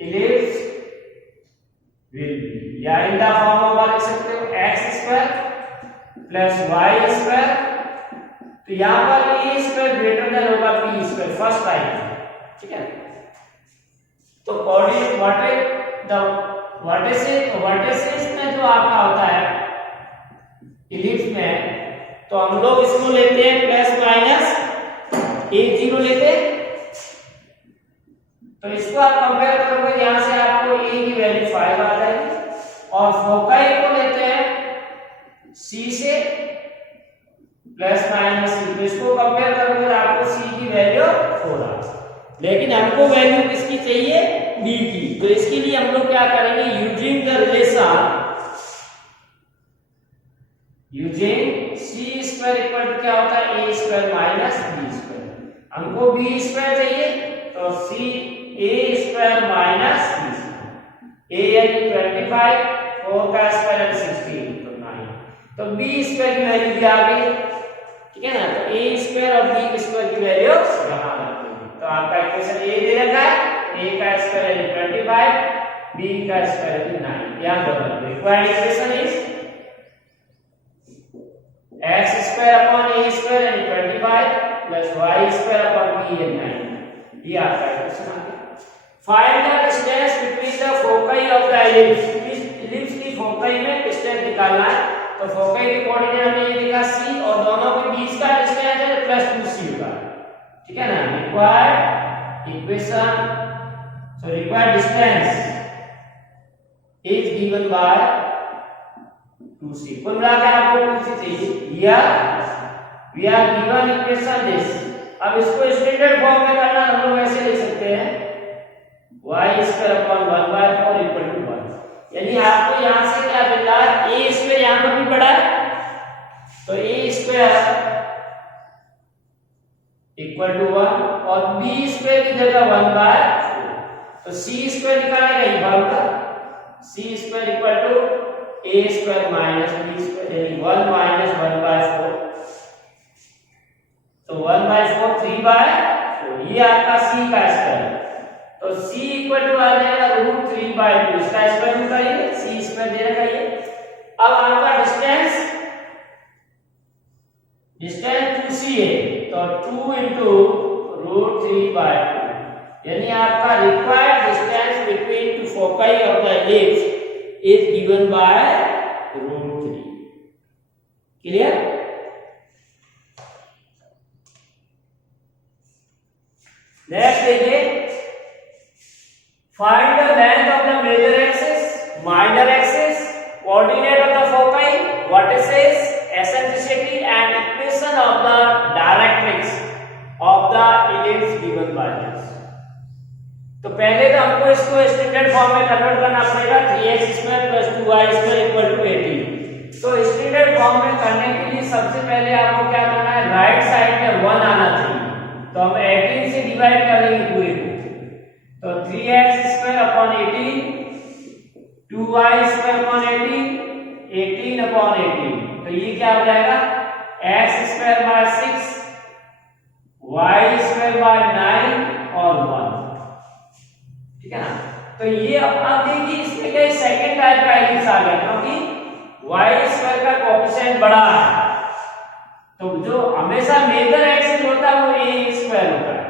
इलिप्स विल बी, या इन द फॉर्म ऑफ लिख सकते हो x² + y²। तो यहां पर a² ग्रेटर देन होगा p², फर्स्ट टाइप, ठीक है। तो coordinate what is the vertices में जो आपका होता है इलिप्स में, तो हम लोग इसको लेते हैं ± a0 लेते हैं। तो इसको आप कंपेयर करोगे, यहां से आपको a की वैल्यू 5 आ जाएगी, और फोकाई को लेते हैं c से ±c, तो इसको कंपेयर करोगे तो आपको c की वैल्यू 4 आ जाएगी। लेकिन हमको वैल्यू किसकी चाहिए? b की। तो इसके लिए हम लोग क्या करेंगे? Using the relation c² equal to क्या होता है? a² - b²। हमको b² चाहिए, तो a² - b²। a यानी 25, 4 का स्क्वायर यानी 16, तो 9। तो b² की वैल्यू भी आ गई, ठीक है ना। तो a² और b² की वैल्यू यहां रखते हैं। तो आपका इक्वेशन a दे रखा है, a का स्क्वायर यानी 25, b का स्क्वायर यानी 9। यहां बदल दो, required equation is x² upon a² यानी 25 + y² अपॉन b यानी 9। ये आपका इक्वेशन आ गया। Find the distance between the foci of the ellipse. इस इलिप्स की फोकी में डिस्टेंस निकालना है। तो फोकी की कोऑर्डिनेट हमने ये लिखा c, और दोनों के बीच का डिस्टेंस है +2c होगा, ठीक है ना। Required equation, so required distance is given by 2c। कुल मिलाकर आपको 2c चाहिए। We are given equation this. अब इसको स्टैंडर्ड फॉर्म में करना हम लोग ऐसे लिख सकते हैं, y² अपॉन 1/4 इक्वल टू 1। यानी आपको यहां से क्या मिल रहा है? a² यहां पर भी पड़ा है, तो a² इक्वल टू 1, और b² की जगह 1/4। तो c² निकालेगा ये भाग, c² equal to a² - b², यानी 1 - 1/4। तो 1/4 3/4, ये आपका c का स्क्वायर। तो c इक्वल टू आ जाएगा √3/2, इसका स्क्वायर रूट करेंगे, c² दे रखा है। अब आपका डिस्टेंस 2c है, तो 2 into √3/2, यानी आपका required distance between two foci of the ellipse is given by √3। Clear? Next देखिए, find the length of the major axis, minor axis, coordinate of the foci, vertices, eccentricity and equation of the directrix of the ellipse given by this. तो पहले तो हमको इसको standard form में convert करना पड़ेगा, 3x² + 2y² equal to 18। तो standard form में करने के लिए सबसे पहले आपको क्या करना है? राइट साइड में 1 आना चाहिए, तो हम 18 से डिवाइड करेंगे पूरे को। तो 3x² upon 18, 2y² upon 18, 18 upon 18। तो ये क्या हो जाएगा? x² / 6, y² / 9 और 1, ठीक है ना। तो ये अब देखिए इसमें क्या सेकंड टाइप का इलिप्स आ गया, क्योंकि y² का कोएफिशिएंट बड़ा है। तो जो हमेशा मेजर एक्सिस होता है वो a² होता है,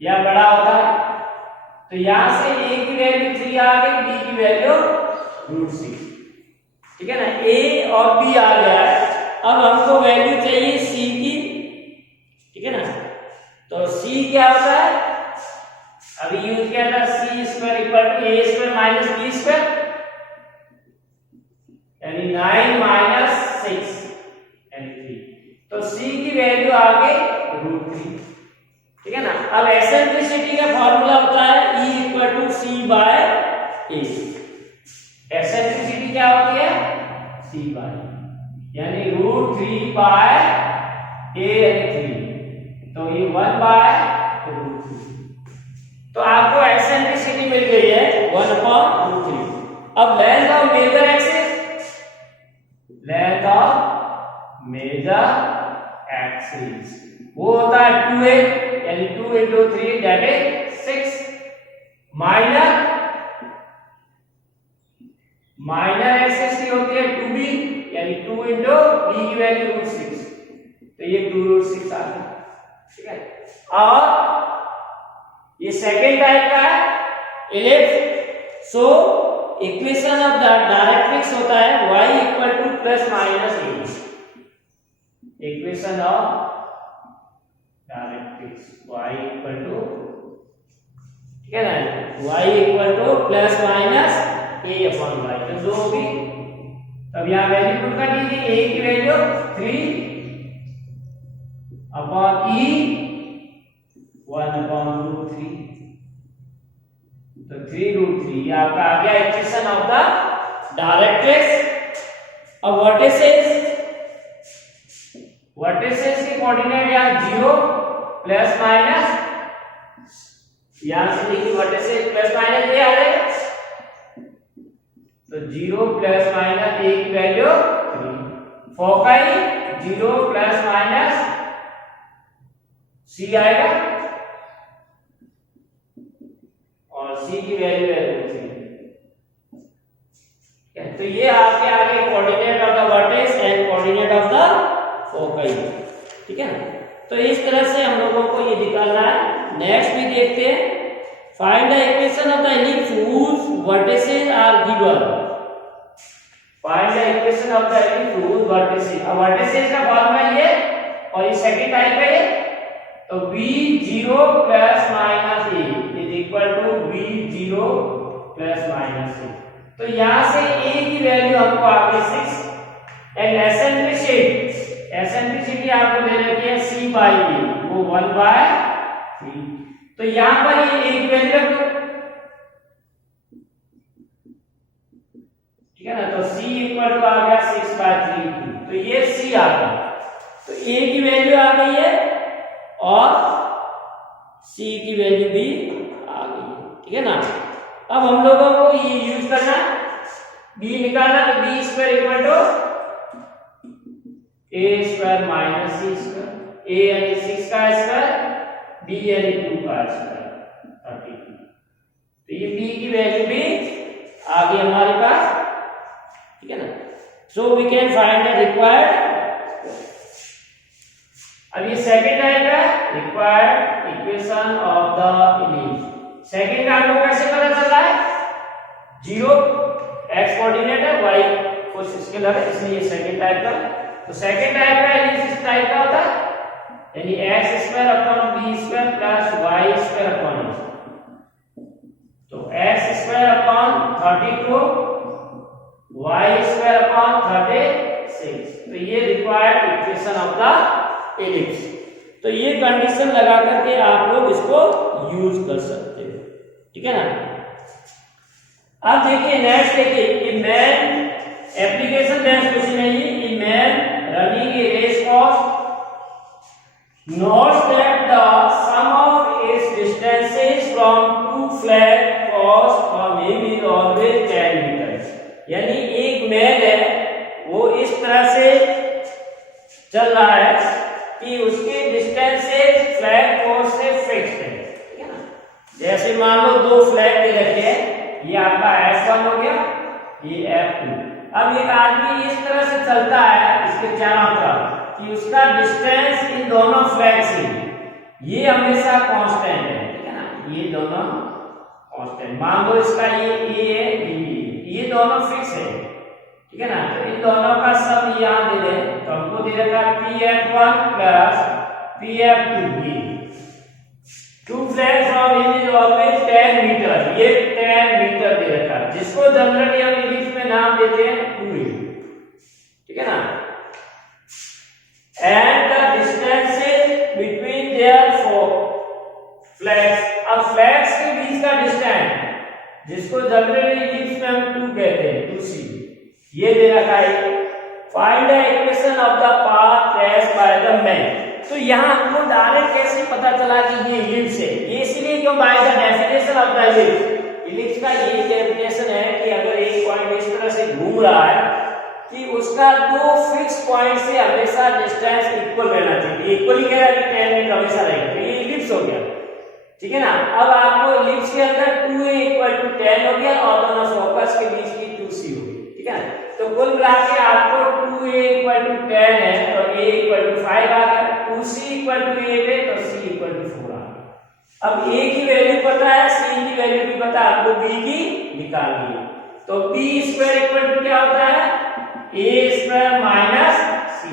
या बड़ा होता है। तो यहां से a की वैल्यू 3 आ गई, b की वैल्यू √6, ठीक है ना। a और b आ गया है। अब हमको वैल्यू चाहिए c की, ठीक है ना। तो c क्या होता है, अभी यूज किया था c square equal to a square minus b square, यानी 9 माइनस 6 यानी 3। तो c की वैल्यू आ गई √3, ठीक है ना। अब एसेंट्रिसिटी का फॉर्मूला होता है E equal to C by A। Eccentricity क्या होती है, C बाय, यानी √3 बाय A यानी 3, तो ये 1 बाय √3। तो आपको एसेंट्रिसिटी मिल गई है 1/√3। अब length of major axis, length of major axis वो होता है 2a, यानी 2 into 3 that is 6, minor axis की होती है 2b, यानी 2 into b की वैल्यू √6, तो ये 2√6 आ गया, ठीक है। और ये सेकंड टाइप का है ellipse. So equation of the directrix होता है y equal to plus minus a, equation of directrix y equal to, ठीक है ना, y equal to plus minus a upon y, तो जो होगी। तब यहाँ वैल्यू पुट कर दीजिए, a की वैल्यू 3 अपॉन e 1/√3, तो 3√3 ये आपका आ गया इक्वेशन ऑफ द डायरेक्ट्रिक्स। अब वर्टिसेस की कोऑर्डिनेट यहाँ 0 प्लस माइनस, यहां से देखिए वर्टिसेस प्लस माइनस ये आ जाएगा, तो 0 प्लस माइनस a की value 3, foci 0 plus minus c आएगा और c की वैल्यू है 3। तो ये आपके आगे coordinate of the vertex and coordinate of the foci, ठीक है ना। तो इस तरह से हम लोगों को ये निकालना है। नेक्स्ट भी देखते हैं, find the equation of the ellipse whose vertices are given। Find the equation of the ellipse whose vertices, अब वर्टिसेस का फॉर्मूला ये और ये सेकंड टाइप है ये, तो b0 plus minus a is equal to b0 plus minus a। तो यहां से a की वैल्यू हमको आ गई 6 एंड एसेंट्रिसिटी आपको दे रखी है c बाई a, वो 1/3। तो यहां पर ये a की वैल्यू रख दो, ठीक है ना। तो c इक्वल टू आ गया 6/3, तो ये c आ गया, तो a की वैल्यू आ गई है और c की वैल्यू भी आ गई है, ठीक है ना। अब हम लोगों को ये यूज करना, b निकालना, तो b square equal to a square minus c square, a यानी 6 का स्क्वायर, b यानी 2 का स्क्वायर 32। तो ये b की वैल्यू भी आ गई हमारे पास, ठीक है ना। So we can find the required. अब ये सेकंड आएगा required equation of the ellipse. Second का आपको कैसे पता चल रहा है, 0 x कोऑर्डिनेट है, y को स्केलर है, इसलिए ये सेकंड टाइप का। तो सेकंड टाइप का इलिप्स इस टाइप का होता है, यानी x square upon b square plus y square upon a। तो x square upon 32 y square upon 36, तो ये required equation of the ellipse. तो ये कंडीशन लगा करके आप लोग इसको यूज कर सकते हो, ठीक है ना। अब देखिए नेक्स्ट, देखिए ये मैन एप्लीकेशन नेक्स्ट क्वेश्चन है, ये man running a race course knows that the sum of its distances from two flat course from him is always 10 meters। यानी एक मैन है, वो इस तरह से चल रहा है कि उसके डिस्टेंसेस फ्लैग कोर्स से फिक्स्ड है, ठीक है ना। जैसे मान लो 2 फ्लैग दे रखे हैं, ये आपका F1 हो गया, ये F2। अब एक आदमी इस तरह से चलता है इसके चारों तरफ कि उसका डिस्टेंस इन दोनों फ्लैग से ये हमेशा कांस्टेंट है, ये दोनों कांस्टेंट मान लो, इसका ये a है, ये दोनों फिक्स है, ठीक है ना। तो इन दोनों का सम यहाँ दे दें तो हमको दे रखा pf1 प्लस pf2। ये two flag from in is always 10 metre, ये 10 मीटर दे रखा है, जिसको जनरली हम इंग्लिश में नाम देते हैं 2a, ठीक है ना। And the distances between their four flags, अब फ्लैग्स के बीच का डिस्टेंस जिसको जनरली इंग्लिश में हम 2 कहते हैं, 2c, ये दे रखा है। Find the equation of the path traced by the man. तो यहाँ हमको डायरेक्ट कैसे पता चला कि ये इलिप्स है? ये इसलिए क्यों, by the definition of the ellipse. Ellipse का ये डेफिनेशन है कि अगर एक पॉइंट इस तरह से घूम रहा है कि उसका दो फिक्स पॉइंट से हमेशा डिस्टेंस इक्वल रहना चाहिए। इक्वल ही कह रहा है कि 10 मीटर हमेशा रहेगा, तो ये इलिप्स हो गया, ठीक है ना। अब आपको इलिप्स के अंदर 2a = 10 हो गया और दोनों फोकस के बीच की 2c हो गई, ठीक है। तो कुल मिला के आपको 2a = 10 है तो a = 5 आ गया, 2c = 8 है तो c = 4 आ गया। अब a की वैल्यू पता है, c की वैल्यू भी पता है, आपको b की निकालनी है। तो b² क्या होता है? a² - c²।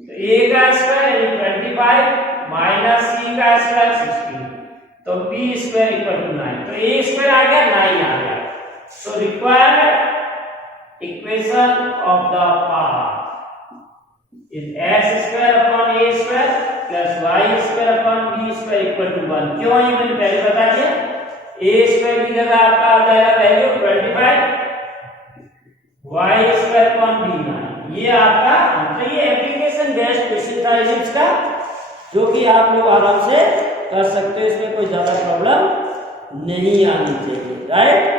तो a का स्क्वायर यानी 25 माइनस c का स्क्वायर 16, तो b² = 9, तो a² आ गया, 9 आ गया। So required equation of the path is x² upon a² plus y² upon b² = 1। क्यों? ये मैंने पहले बता दिया, a² की जगह आपका आ जाएगा वैल्यू 25, y² upon b 9। ये आपका, तो ये एप्लीकेशन बेस्ड क्वेश्चन था इलिप्स का, जो कि आप लोग आराम से कर सकते हो, इसमें कोई ज्यादा प्रॉब्लम नहीं आनी चाहिए, राइट।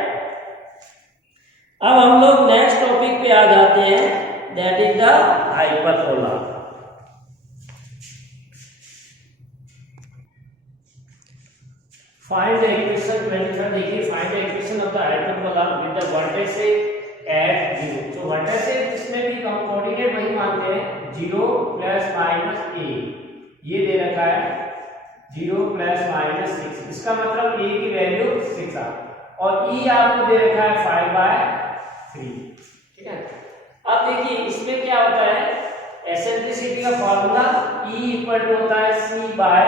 अब हम लोग नेक्स्ट टॉपिक पे आ जाते हैं, that is the hyperbola. Find the equation 23। देखिए, find the equation of the hyperbola with the vertices at 0। तो वर्टिसेस इसमें भी हम कोऑर्डिनेट वही मानते हैं, 0 + -a, ये दे रखा है 0 + -6, इसका मतलब a की वैल्यू 6 आ, और e आपको दे रखा है 5/3, ठीक है। अब देखिए इसमें क्या होता है, एसेंट्रिसिटी का फार्मूला E = होता है c/a,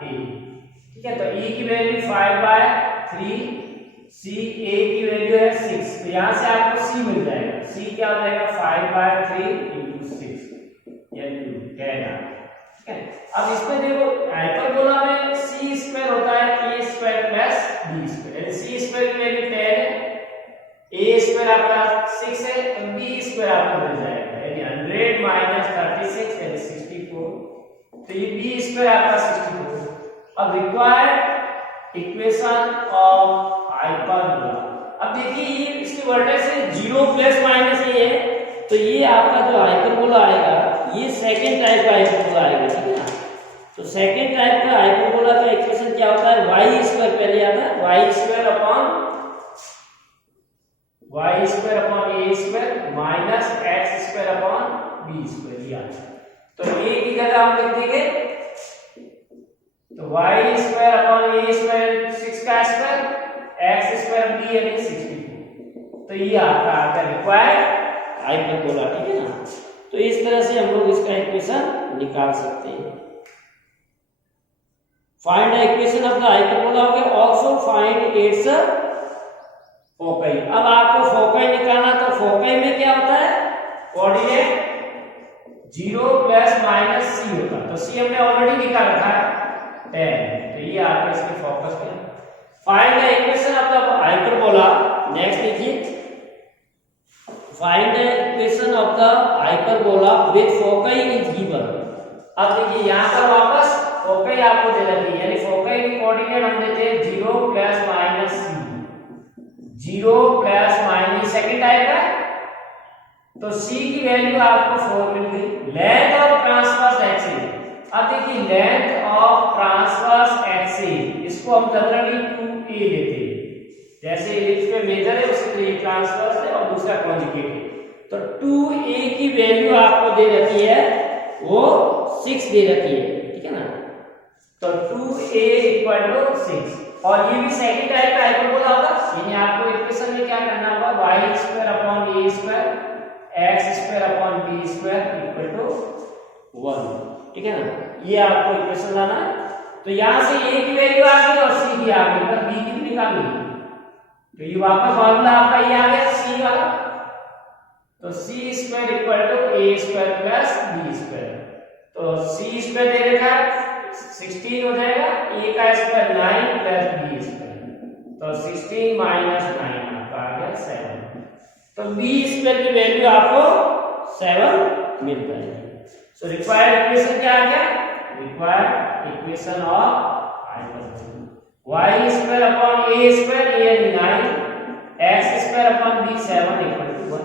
ठीक है। तो e की वैल्यू 5/3, a की वैल्यू है 6, तो यहां से आपको c मिल जाएगा। c क्या हो जाएगा? 5/3 × 6 या 2 कहना, ठीक है। अब इसमें देखो हाइपरबोला में c² होता है a² + b², यानी c² की वैल्यू 10 है, a² आपका 6 है, तो b² आपको मिल जाएगा यानी 100 - 36 यानी 64, तो ये b² आपका 64। अब रिक्वायर्ड इक्वेशन ऑफ हाइपरबोला। अब देखिए ये इसके वर्टेक्स 0 ± a है, तो ये आपका जो हाइपरबोला आएगा ये सेकंड टाइप का हाइपरबोला आएगा, ठीक है ना। तो सेकंड टाइप का हाइपरबोला का इक्वेशन क्या होता है? y² पहले आता है, y² upon a² minus x² upon b², ये आता है। तो a की जगह हम लिख देंगे, तो y² upon a² 6 का स्क्वायर, x² b यानी 64, तो ये आपका आता है रिक्वायर्ड हाइपरबोला, ठीक है ना। तो इस तरह से हम लोग इसका इक्वेशन निकाल सकते हैं। Find the equation of the hyperbola हो गया, आल्सो फाइंड इट्स फोकई। अब आपको फोकई निकालना, तो फोकई में क्या होता है? कोऑर्डिनेट 0 ± c होता है, तो c हमने ऑलरेडी निकाल रखा है 10, तो ये आपका इसके फोकस में। Find the equation of the hyperbola. Next देखिए, find the equation of the hyperbola with foci is given. अब देखिए यहां पर वापस फोकई आपको दे रखी है, यानी फोकई की कोऑर्डिनेट हम देते हैं 0 ± c, 0 ± सेकंड टाइप है, तो c की वैल्यू आपको 4 मिल गई। लेंथ ऑफ ट्रांसवर्स एक्सिस, अब देखिए लेंथ ऑफ ट्रांसवर्स एक्सिस इसको हम जनरली 2a लेते हैं, जैसे इलिप्स पे मेजर है उसके लिए ट्रांसवर्स है और दूसरा कॉन्जुगेट है, तो 2a की वैल्यू आपको दे रखी है वो 6 दे रखी है, ठीक है ना। तो 2a इक्वल टू 6 और ये भी सेकंड टाइप का हाइपरबोला होगा, यानी आपको इक्वेशन में क्या करना होगा y square upon a square x square upon b square equal to 1, ठीक है ना। ये आपको इक्वेशन लाना है। तो यहां से a की वैल्यू आ गई और c की आ गई, पर b की भी निकालनी है। तो ये वापस फॉर्मूला आपका ये आ गया c वाला, तो c square equal to a square plus b square. तो c स्क्वायर दे रखा है 16 हो जाएगा, a का स्क्वायर 9 प्लस b स्क्वायर, तो 16 माइनस 9 आपका आ गया 7। तो b स्क्वायर की वैल्यू आपको 7 मिल जाएगी। सो रिक्वायर्ड इक्वेशन क्या आ गया, required equation of y square upon a square, ये 9, x square upon b 7 equal to 1।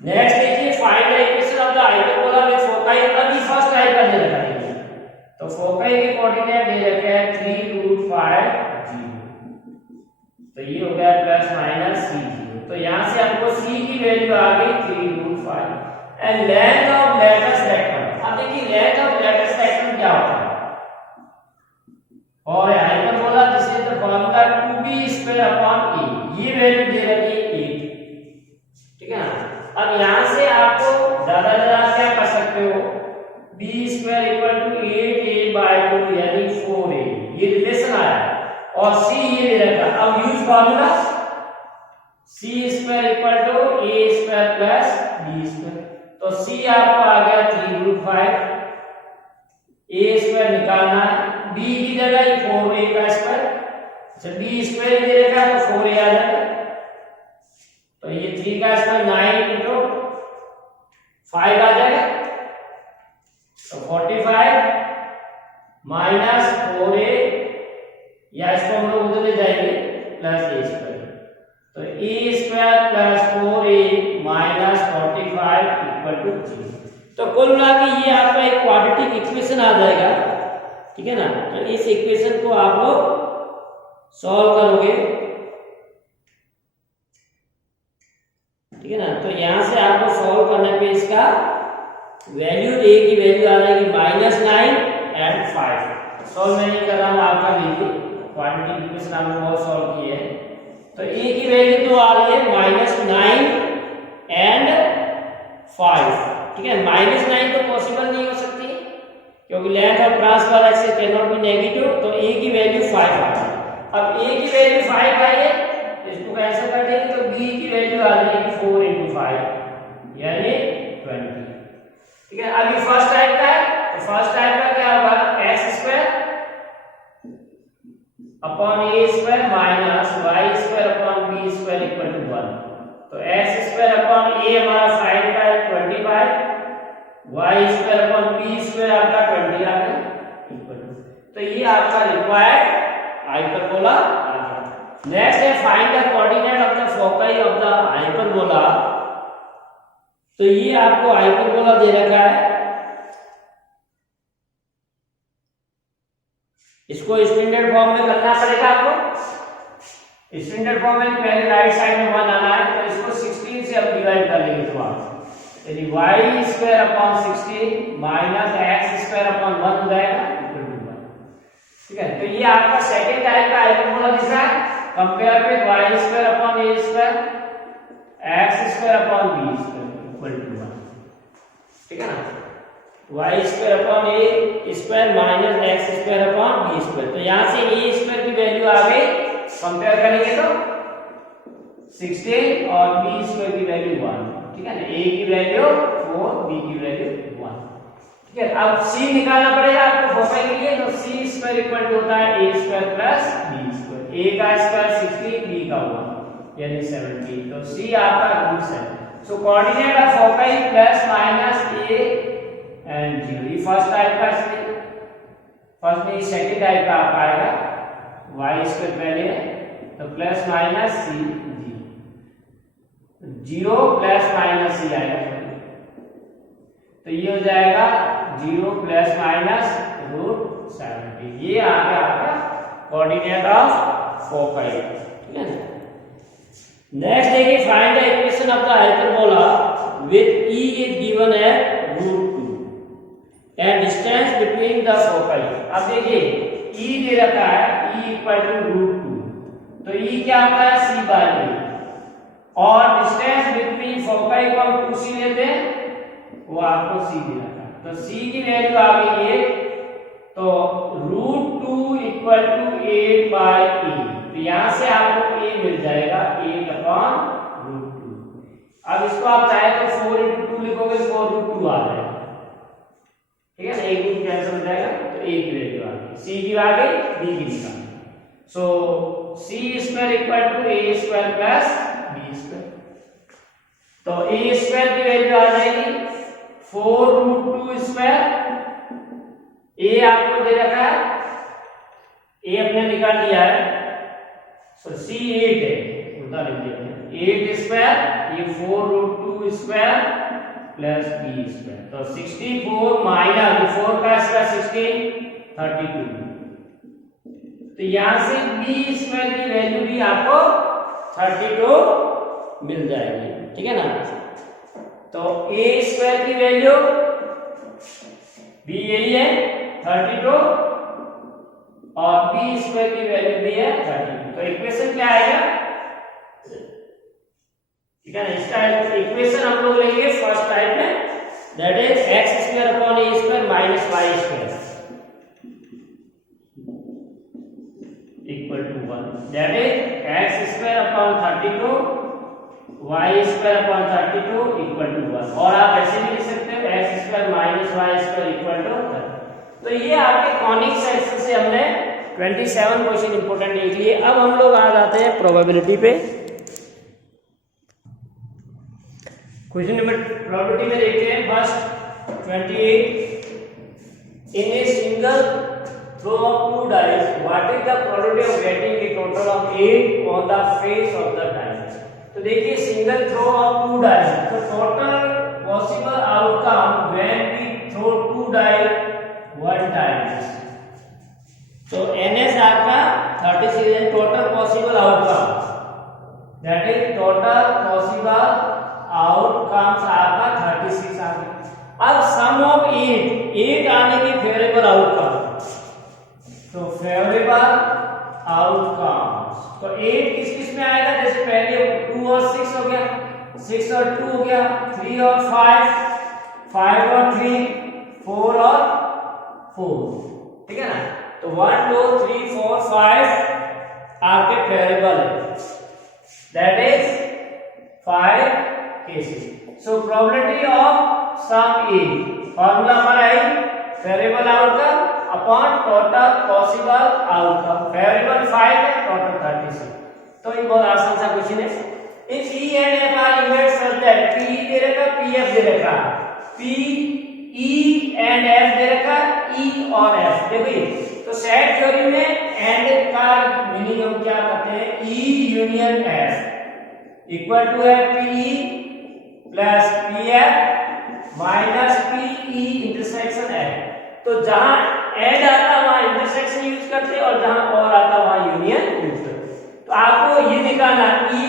Next देखिए find the equation of the hyperbola with foci, अभी फर्स्ट टाइप का दे रखा है। तो फोकाई के कोऑर्डिनेट दे रखे हैं 3√5 0, तो ये हो गया प्लस माइनस c 0। तो यहां से हमको c की वैल्यू आ गई 3√5 and length of latest rectangle. अब देखिए लेंथ ऑफ लेटेस्ट रेक्टेंगल क्या होता है, और hyperbola this is the formula 2b square upon a, ये वैल्यू दे रखी है 8, ठीक है ना। अब यहां से आपको ज्यादा क्या कर सकते हो, b square equal to 8a/2 यानी 4a, ये रिलेशन आया और c ये दे रखा। अब use formula c square equal to a square plus b square, तो c आपको आ गया 3√5, a स्क्वायर निकालना है, b की जगह 4a का स्क्वायर, जब b स्क्वायर दे रखा है तो 4a आ जाएगा, तो ये 3 का स्क्वायर 9 into 5 आ जाएगा, तो 45 माइनस 4a, या इसको हम लोग उधर ले जाएंगे प्लस a स्क्वायर, तो a square plus 4a minus 45 equal to 0। तो कुल मिला के ये आपका एक क्वाड्रेटिक इक्वेशन आ जाएगा, ठीक है ना। तो इस इक्वेशन को आप लोग सॉल्व करोगे, ठीक है ना। तो यहां से आपको सॉल्व करने पे इसका वैल्यू a की वैल्यू आ जाएगी -9 एंड 5। सॉल्व मैं नहीं कर रहा हूं, आपका लीजिए, क्वाड्रेटिक इक्वेशन आपने बहुत सॉल्व की है। तो a की वैल्यू तो आ रही है -9 एंड 5, ठीक है। -9 तो पॉसिबल नहीं हो सकती क्योंकि length of transfer axis can not be negative, तो a की वैल्यू 5 आ गई। अब a की वैल्यू 5 आई है, इसको कैंसिल कर देंगे तो b की वैल्यू आ जाएगी 4 into 5 यानी 20, ठीक है। अभी फर्स्ट टाइप का है, तो फर्स्ट टाइप का क्या होगा, x square upon a square minus y square upon b square equal to 1। तो x स्क्वायर अपॉन a हमारा 5 का 25, y square upon b square आपका 20 आ गया इक्वल टू, तो ये आपका रिक्वायर्ड हाइपरबोला आ गया। नेक्स्ट है find the coordinate of the foci of the hyperbola. तो ये आपको हाइपरबोला दे रखा है, इसको स्टैंडर्ड फॉर्म में करना पड़ेगा आपको। स्टैंडर्ड फॉर्म में पहले राइट साइड में 1 आना है, तो इसको 16 से अब डिवाइड कर लेंगे थोड़ा, यानी y square upon 16 minus x square upon 1 हो जाएगा इक्वल टू 1, ठीक है। तो ये आपका सेकंड टाइप का हाइपरबोला दिख रहा है, compare with y square upon a square x square upon b square equal to 1, ठीक है ना। y square upon a square minus x square upon b square, तो यहां से a स्क्वायर की वैल्यू आ गई, कंपेयर करेंगे तो 16 और b स्क्वायर की वैल्यू 1, ठीक है ना। a की वैल्यू 4, b की वैल्यू 1, ठीक है। अब c निकालना पड़ेगा आपको फोकाई के लिए, तो c स्क्वायर इक्वल टू होता है a square plus b square, a का स्क्वायर 16, b का 1 यानी 17, तो c आपका root 7। So coordinate of foci plus minus a and 0, ये फर्स्ट टाइप का, फर्स्ट नहीं सेकंड टाइप का आपका आएगा, y स्क्वायर पहले है, तो plus minus c 0 plus minus c आएगा, तो ये हो जाएगा 0 प्लस माइनस रूट 70, ये आ गया आपका कोऑर्डिनेट ऑफ फोकाई, ठीक है ना। नेक्स्ट देखिए find the equation of the hyperbola with e is given at √2 and distance between the focal. अब देखिए ई दे रखा है ई इक्वल टू √2, तो ई क्या आता है c बाय ए, और डिस्टेंस बिटवीन फोकल को हम 2c लेते हैं, वो आपको c दे रखा है, तो c की वैल्यू आ गई है, तो √2 इक्वल टू 8 बाय ए, तो यहां से आपको a मिल जाएगा 8/√2। अब इसको आप चाहे तो 4 × 2 लिखोगे, 4√2 आ जाएगा, ठीक है ना, एक भी कैंसिल हो जाएगा, तो a की वैल्यू आ गई, c की आ गई, b की निकाल। सो c² equal to a² plus b², तो a² की वैल्यू आ जाएगी 4√2², a आपको दे रखा है, a अपने निकाल लिया है, सो c 8 है, उल्टा लिख दिया 8², ये 4√2² प्लस b², तो 64 माइनस 4 का स्क्वायर 16 32, तो यहां से b² की वैल्यू भी आपको 32 मिल जाएगी, ठीक है ना। तो a² की वैल्यू b यही है 32 और b² की वैल्यू भी है 32, तो इक्वेशन क्या आएगा, ठीक है ना। इसका इक्वेशन हम लोग लेंगे फर्स्ट टाइप में, that is x² upon a² minus y² equal to 1, that is x² upon 32 y² upon 32 equal to 1, और आप ऐसे भी लिख सकते हो x² minus y² equal to 1। तो ये आपके कॉनिक सेक्शन से हमने 27 क्वेश्चन इंपोर्टेंट लिख लिए। अब हम लोग आ जाते हैं प्रोबेबिलिटी पे। क्वेश्चन नंबर प्रोबेबिलिटी में देखते हैं first 28, in a single throw of 2 dice what is the probability of getting a total of 8 on the face of the dice. तो देखिए सिंगल थ्रो ऑफ 2 डाइस, तो total possible outcome when we throw 2 dice 1 times, तो ns आपका 36 है total possible outcome, that is total possible outcomes आपका 36 आ गया। अब सम of 8 आने की फेवरेबल आउटकम, तो फेवरेबल आउटकम्स, तो 8 किस किस में आएगा, जैसे पहले 2 और 6 हो गया, 6 और 2 हो गया, 3 और 5, 5 और 3, 4 और 4, ठीक है ना। तो 1 2 3 4 5 आपके फेवरेबल है, that is 5 cases. So probability of sum A, formula हमारा है favourable outcome upon total possible outcome, favourable 5 है, टोटल 36, तो ये बहुत आसान सा क्वेश्चन है। If E and F are events such that P दे रखा, PF दे रखा, P E and F दे रखा, E और F, देखिए तो सेट थ्योरी में एंड का मीनिंग हम क्या करते हैं, E union F equal to है PE plus PF minus PE intersection F, तो जहां एंड आता वहां इंटरसेक्शन यूज करते हैं और जहां और आता वहां यूनियन यूज करते हैं। तो आपको ये निकालना E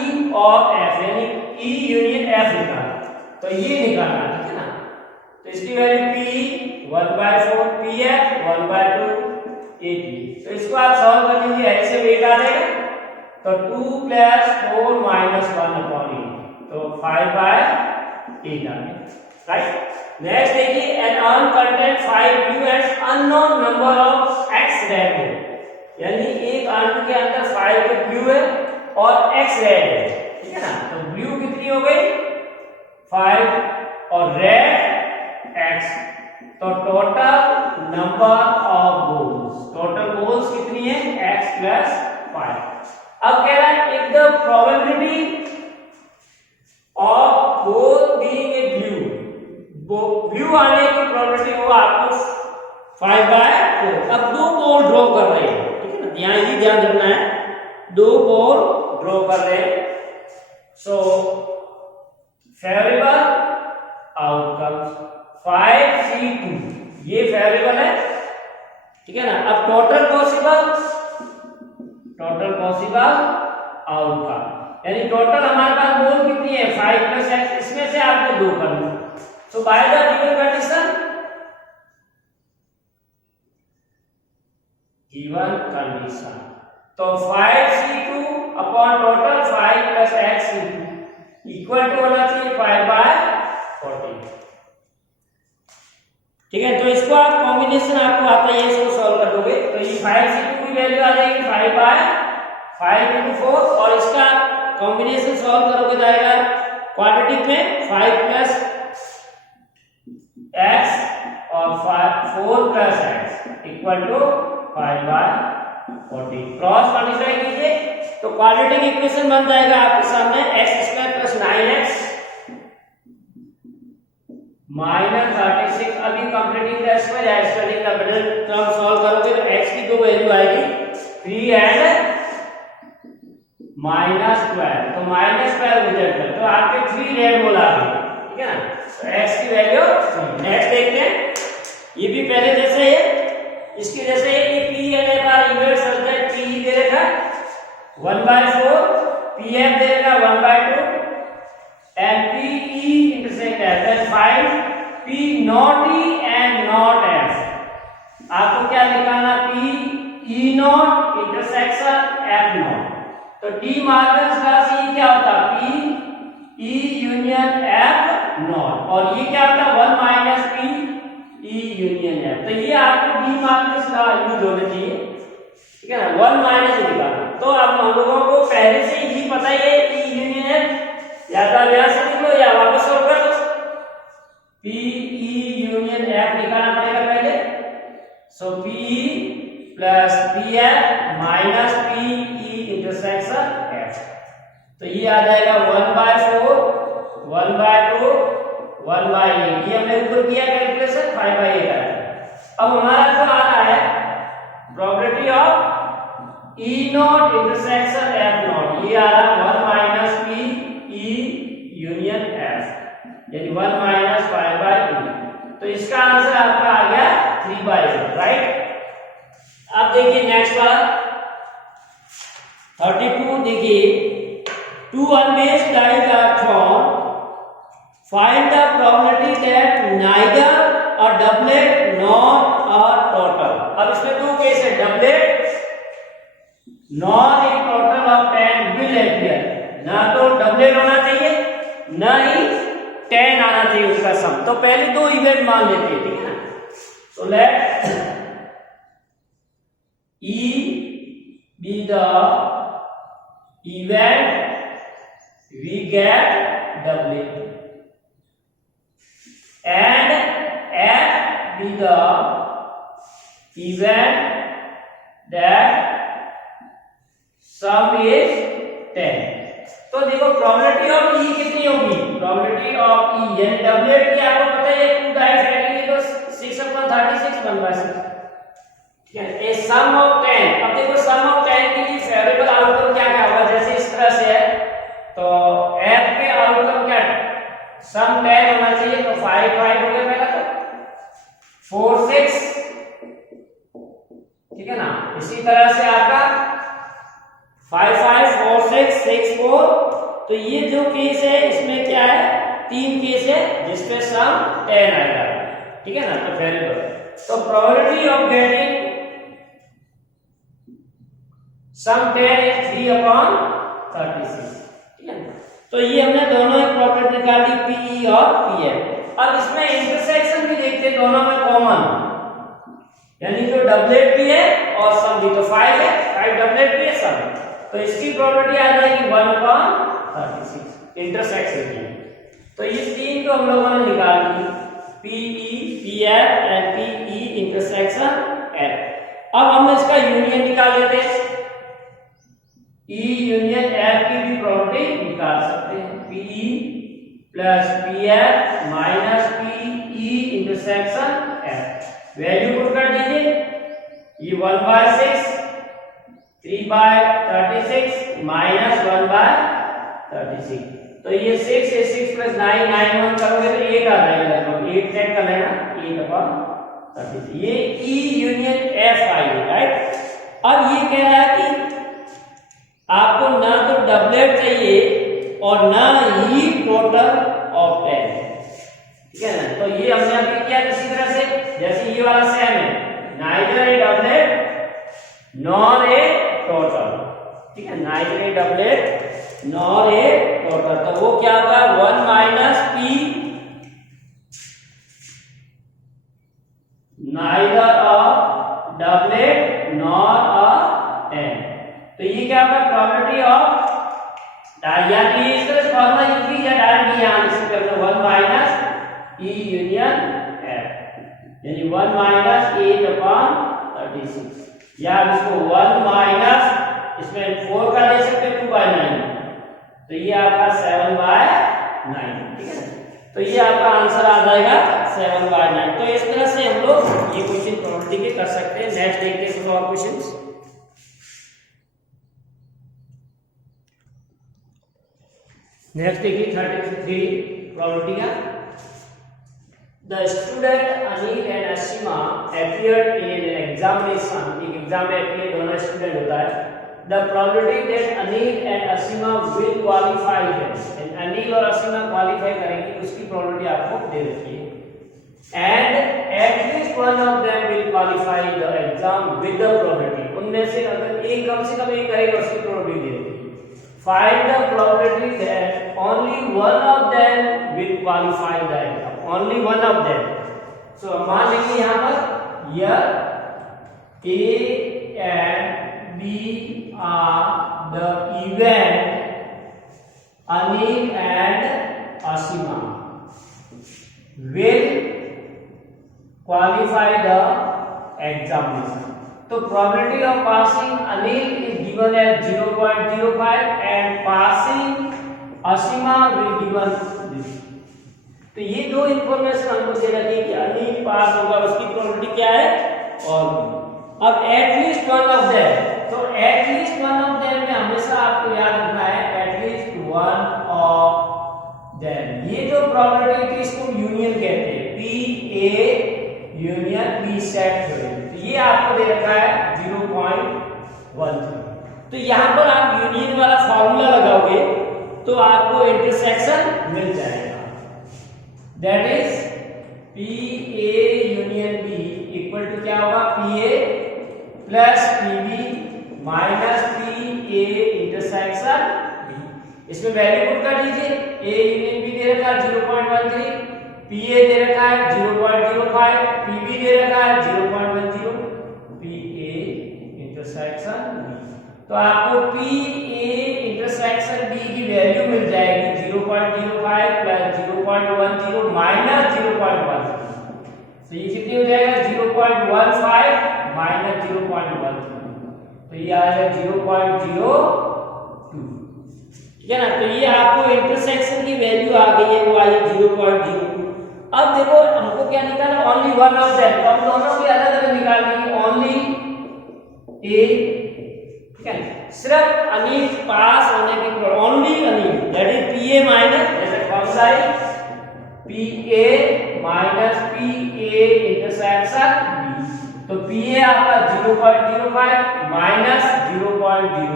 और F, यानी E यूनियन F निकालना, तो ये निकालना, ठीक है ना। तो इसकी वैल्यू PE 1/4, PF 1/2, 8, तो इसको आप सॉल्व कर लीजिए, h से 8 आ जाएगा, तो 2 + 4 - 1/8, तो 5/8 आ गया, राइट। नेक्स्ट देखिए an urn content 5 blue and unknown number of x red है, यानी एक अर्न के अंदर 5 के ब्लू है और x रेड है, ठीक है ना। तो ब्लू कितनी हो गई 5 और रेड x, तो total number of balls, total balls कितनी है x + 5। अब कह रहा है if the probability of both being a blue आने की प्रोबेबिलिटी होगा आपको 5/4। अब 2 बॉल ड्रॉ कर रहे हैं, ठीक है ना, ये ध्यान रखना है, 2 बॉल ड्रॉ कर रहे हैं, सो फेवरेबल आउटकम्स 5C2, ये फेवरेबल है, ठीक है ना। अब टोटल पॉसिबल आउटकम, यानी टोटल हमारे पास बोल कितनी है 5 + x, इसमें से आपको 2 करना, so by the given condition given condition. तो 5c2 upon total 5 plus x equal to होना चाहिए 5/40। ठीक है, तो इसको आप कॉम्बिनेशन आपको आता है, इसको सॉल्व कर दोगे तो ये 5c2 की वैल्यू आ जाएगी 5/5 × 4 और इसका कॉम्बिनेशन सॉल्व करोगे जाएगा क्वाड्रेटिक में 5 प्लस x और 4 plus x equal to 5/40। Cross multiply कीजिए तो क्वाड्रेटिक इक्वेशन बन जाएगा आपके सामने x² + 9x माइनस 36। अभी कंप्लीटिंग द स्क्वायर या squaring the middle term solve करोगे तो x की दो वैल्यू आएगी 3 एंड -12। तो -12 रिजल्ट है तो आपके 3 रेड बोला है, ठीक है ना। तो x की वैल्यू नेक्स्ट देखते हैं, ये भी पहले जैसे है, इसकी जैसे ये p n A bar inverse होता है, p दे रखा 1/4, pf दे रखा 1/2 and pe intersect f, then find p not e and not f। आपको क्या निकालना, p e not intersection f not। तो डी मार्गन्स का सी क्या होता, p e union f not और ये क्या होता 1 - p e यूनियन f। तो ये आपको डी मार्गन्स का यूज होना चाहिए, ठीक है ना, 1 माइनस निकालना। तो अब हम लोगों को पहले से ही पता है e यूनियन f, या तो यहां से लिख लो या वापस सॉल्व कर लो। p e यूनियन f निकालना पड़ेगा पहले, सो p plus pf minus p e intersection f। तो ये आ जाएगा 1/4 1/2 1/8। ये हमने ऊपर किया कैलकुलेशन 5/8 आया। अब हमारा जो आ रहा है probability of e not intersection f not, ये आ रहा 1 - p e यूनियन f यानी 1 - 5/8। तो इसका आंसर आपका आ गया 3/8, राइट। अब देखिए नेक्स्ट बार 32 देखिए, 2 unmatched dies are thrown, find the probability that neither a doublet nor a total। अब इसमें दो केस है, doublet nor a total of 10 will appear। ना तो डबलेट होना चाहिए ना ही 10 आना चाहिए उसका सम। तो पहले दो इवेंट मान लेते हैं, ठीक है ना। So let E be the event we get doublet and F be the event that sum is 10। तो देखो प्रोबेबिलिटी ऑफ E कितनी होगी, प्रोबेबिलिटी ऑफ E यानी डबलेट की आपको पता है 2 डाइस रहेंगे तो 6/36 1/6, ठीक है। ए सम ऑफ 10, अब देखो सम ऑफ 10 के लिए फेवरेबल आउटकम क्या क्या होगा, जैसे इस तरह से है तो f के आउटकम क्या सम 10 होना चाहिए, तो 5 5 हो गया पहला, तो 4 6, ठीक है ना। इसी तरह से आपका 5 5 4 6 6 4। तो ये जो केस है इसमें क्या है, 3 केस है जिसपे सम 10 आएगा, ठीक है ना। तो वेरिएबल, तो probability of getting sum 10 is 3/36, ठीक है। तो ये हमने दोनों एक प्रोबेबिलिटी निकाल दी PE और PF। अब इसमें इंटरसेक्शन भी देखते हैं दोनों में कॉमन, यानी जो डबलेट भी है और सम भी, तो 5 है, 5 डबलेट भी है सम, तो इसकी प्रोबेबिलिटी आ जाएगी 1/36 इंटरसेक्शन की। तो ये तीन को हम लोगों ने निकाल दी, PE PF and PE intersection F। अब हम इसका यूनियन निकाल लेते हैं, E यूनियन F की भी प्रोबेबिलिटी निकाल सकते हैं, PE plus PF minus PE intersection F। Value put कर दीजिए, ये 1/6 3/36 माइनस 1/36। तो ये 6 है, 6 प्लस 9 9 1 करोगे तो 8 आ जाएगा, लगभग 8 चेक कर लेना, 8/36। ये E यूनियन F आई, राइट। अब ये कह रहा है कि आपको ना तो डबलेट चाहिए और ना ही टोटल ऑफ 10, ठीक है ना। तो ये हमने अभी किया इसी तरह से, जैसे ये वाला सेम है, neither a doublet nor a total, ठीक है, neither a doublet nor a total. तो वो क्या होगा 1 minus P neither a doublet nor a an. तो ये क्या होगा प्रॉपर्टी ऑफ, या तो ये इस तरह से फॉर्मूला यूज कीजिए, डायरेक्ट यहां से करना 1 माइनस ई यूनियन एफ, यानी 1 माइनस 8/36, या इसको 1 माइनस इसमें 4 का ले सकते 2/9, तो ये आपका 7/9, ठीक है। तो ये आपका आंसर आ जाएगा 7/9। तो इस तरह से हम लोग ये क्वेश्चन प्रॉपर्टी के कर सकते हैं। नेक्स्ट देखते हैं कुछ और क्वेश्चंस। नेक्स्ट देखिए 33 प्रॉपर्टी का। The student Anil and Ashima appeared in an examination. एक एग्जाम में appear दोनों स्टूडेंट होता है। The probability that Anil and Ashima will qualify है, अनिल और असीमा क्वालिफाई करेंगे उसकी प्रोबेबिलिटी आपको दे रखी है। And at least one of them will qualify the exam with the probability. उनमें से अगर एक कम से कम एक करेगा उसकी प्रोबेबिलिटी दे रखी है। Find the probability that only one of them will qualify the exam. Only one of them. So मान लीजिए यहाँ पर यह A and B are the event Anil and Asima will qualify the examination. तो probability of passing Anil is given as 0.05 and passing Asima will given this. तो ये दो information हमको दे रखी है कि अनिल पास होगा उसकी प्रोबेबिलिटी क्या है, और अब एटलीस्ट वन ऑफ देम, तो एटलीस्ट वन ऑफ देम में हमेशा आपको याद रखना है एटलीस्ट वन ऑफ देम। ये जो प्रोबेबिलिटी थी इसको यूनियन कहते हैं, P A union B set theorem. तो ये आपको दे रखा है 0.13। तो यहां पर आप यूनियन वाला फार्मूला लगाओगे तो आपको इंटरसेक्शन मिल जाएगा। That is PA union B equal to क्या होगा PA plus PB minus PA intersection B। इसमें वैल्यू पुट कर दीजिए। A union B दे रखा है 0.13, PA दे रखा है 0.05, PB दे रखा है 0.10, PA intersection B। तो आपको PA intersection B की वैल्यू मिल जाएगी 0.05 प्लस 0.10 माइनस 0.1। तो ये कितनी हो जाएगा 0.15 माइनस 0.1, तो ये आएगा 0.02, ठीक है ना। तो ये आपको इंटरसेक्शन की वैल्यू आ गई है, वो आई 0.02। अब देखो हमको क्या निकालना, ओनली वन ऑफ देम, तो हम दोनों की अलग अलग निकालनी है। ओनली ए, ठीक है, सिर्फ अनिल पास होने की, only Anil that is PA minus, जैसे फॉर्मूला है पीए माइनस पीए इंटरसेक्शन बी। तो पीए आपका 0.05 माइनस 0.02,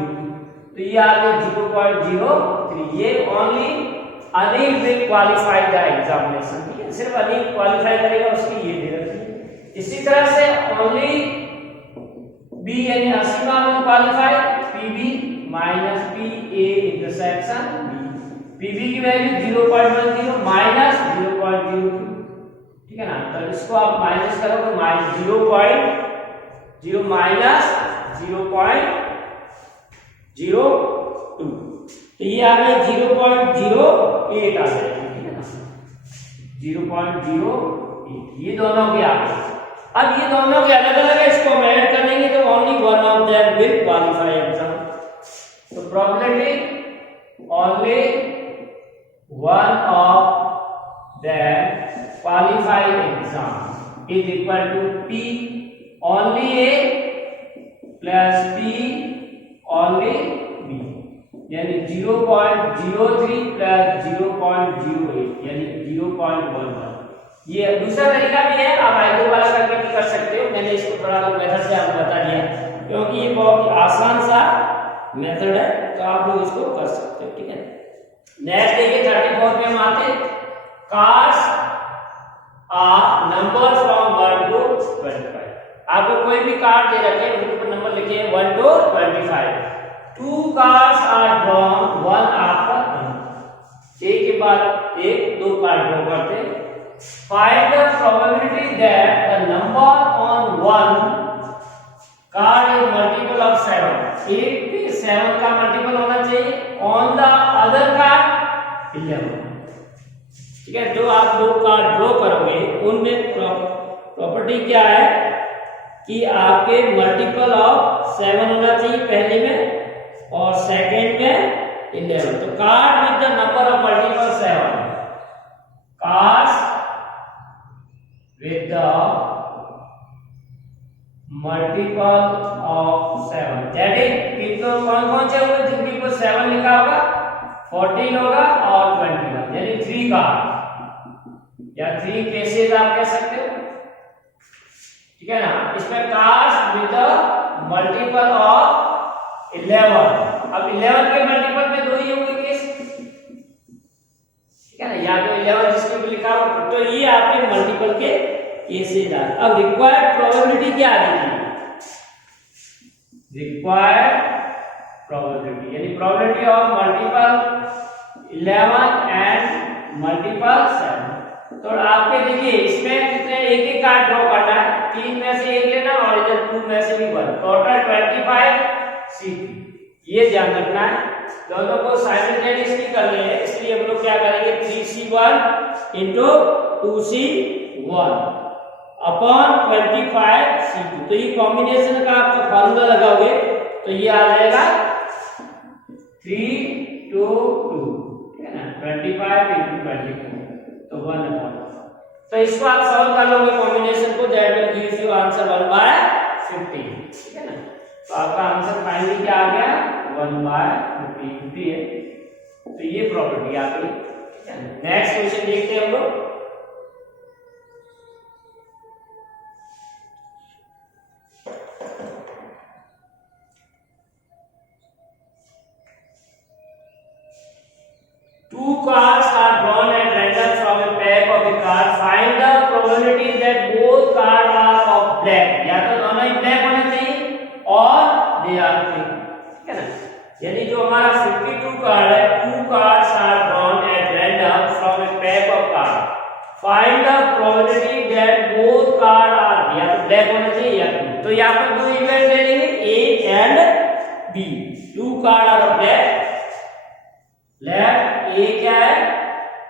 तो ये आ गया 0.03। ये only Anil will qualify the examination, ठीक है, सिर्फ अनिल क्वालिफाई करेगा उसकी ये दे रखी है। इसी तरह से ओनली बी यानी Asima will qualify PB minus PA intersection B. PB की वैल्यू 0.10 माइनस 0.02, ठीक है ना। तो इसको आप माइनस करोगे माइनस 0.0 माइनस 0.02, तो ये आ गया 0.08 आ जाएगा, ठीक है ना, 0.08। ये दोनों के आ गए। अब ये दोनों के अलग अलग है, इसको हम ऐड कर लेंगे तो only one of them will qualify exam. तो probability only one of them qualify exam is equal to P only A plus P only B, यानी 0.03 प्लस 0.08 यानी 0.11। ये दूसरा तरीका भी है, आप आइडियो वाला करके भी कर सकते हो। मैंने इसको थोड़ा मेथड से आपको बता दिया क्योंकि ये बहुत आसान सा मेथड है, तो आप लोग इसको कर सकते हो, ठीक है। नेक्स्ट देखिए 34 पे हम आते हैं। Cars are number from 1 to 25। आपको कोई भी कार्ड दे रखे हैं, उनके ऊपर नंबर लिखे 1 to 25। 2 cards are drawn one after another। एक के बाद एक 2 कार्ड ड्रॉ करते हैं। Find the probability that the number on one card is multiple of 7। एक पे 7 का मल्टीपल होना चाहिए, on the other card 11। ठीक है, जो आप 2 कार्ड ड्रॉ करोगे उनमें प्रॉपर्टी क्या है कि आपके मल्टीपल ऑफ 7 होना चाहिए पहले में और सेकंड में 11। तो card with the number of multiple 7, cards with the multiple of 7, that is किनको कौन कौन से होंगे जिनके ऊपर 7 लिखा होगा, 14 होगा और 21, यानी 3 कार्ड या 3 केसेस आप कह सकते हो। ठीक है ना, इसमें cards with the multiple of 11। अब 11 के मल्टीपल में 2 ही होंगे केस, ठीक है ना, या तो 11 जिसके ऊपर लिखा हो, तो ये आपके मल्टीपल के केसेस आ। अब रिक्वायर्ड प्रोबेबिलिटी क्या आ रही है, रिक्वायर्ड प्रोबेबिलिटी यानी probability of multiple 11 and multiple 7। तो आपके देखिए इसमें कितने एक कार्ड ड्रॉ करना है, 3 में से एक लेना और इधर 2 में से भी 1, टोटल 25 C2। ये ध्यान रखना है, दोनों को साइमल्टेनियसली कर रहे हैं, इसलिए हम लोग क्या करेंगे 3C1 into 2C1 upon 25 C2। तो ये कॉम्बिनेशन का आपका फार्मूला लगाओगे तो ये आ जाएगा 3 2 2, ठीक है ना, 25 into 24 तो 1/। तो इसको आप सॉल्व कर लोगे कॉम्बिनेशन को, that will give you answer 1/50, ठीक है ना। तो आपका आंसर फाइनली क्या आ गया 1/50 है। तो ये प्रॉपर्टी आ गई, ठीक है। नेक्स्ट क्वेश्चन देखते हैं हम लोग। Two cards are drawn at random from a pack of a card. Find the probability that both cards are of black। या तो दोनों ही ब्लैक होने चाहिए और they are pink, ठीक है ना। यानी जो हमारा 52 कार्ड है, 2 cards are drawn at random from a pack of cards। Find the probability that both cards are या तो ब्लैक होने चाहिए या pink। तो यहाँ पर 2 इवेंट ले लेंगे A and B। 2 cards are of black, left A क्या है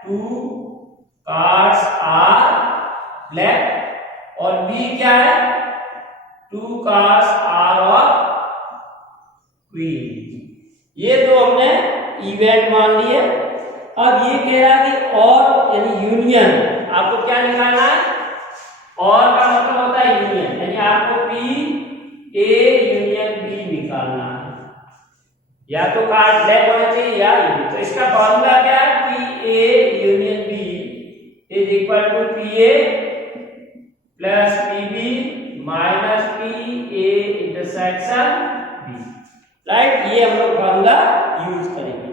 2 कार्ड्स आर ब्लैक और बी क्या है 2 कार्ड्स आर ऑफ क्वीन। ये दो हमने इवेंट मान लिए। अब ये कह रहा है कि और यानी यूनियन, आपको क्या निकालना है, और का मतलब होता है यूनियन, यानी आपको पी ए यूनियन बी निकालना है। या तो कार्ड ब्लैक होना चाहिए या यूनियन। तो इसका फॉर्मूला क्या है, P A union B is equal to P A plus P B minus P A intersection B, right. ये हम लोग फॉर्मूला यूज करेंगे।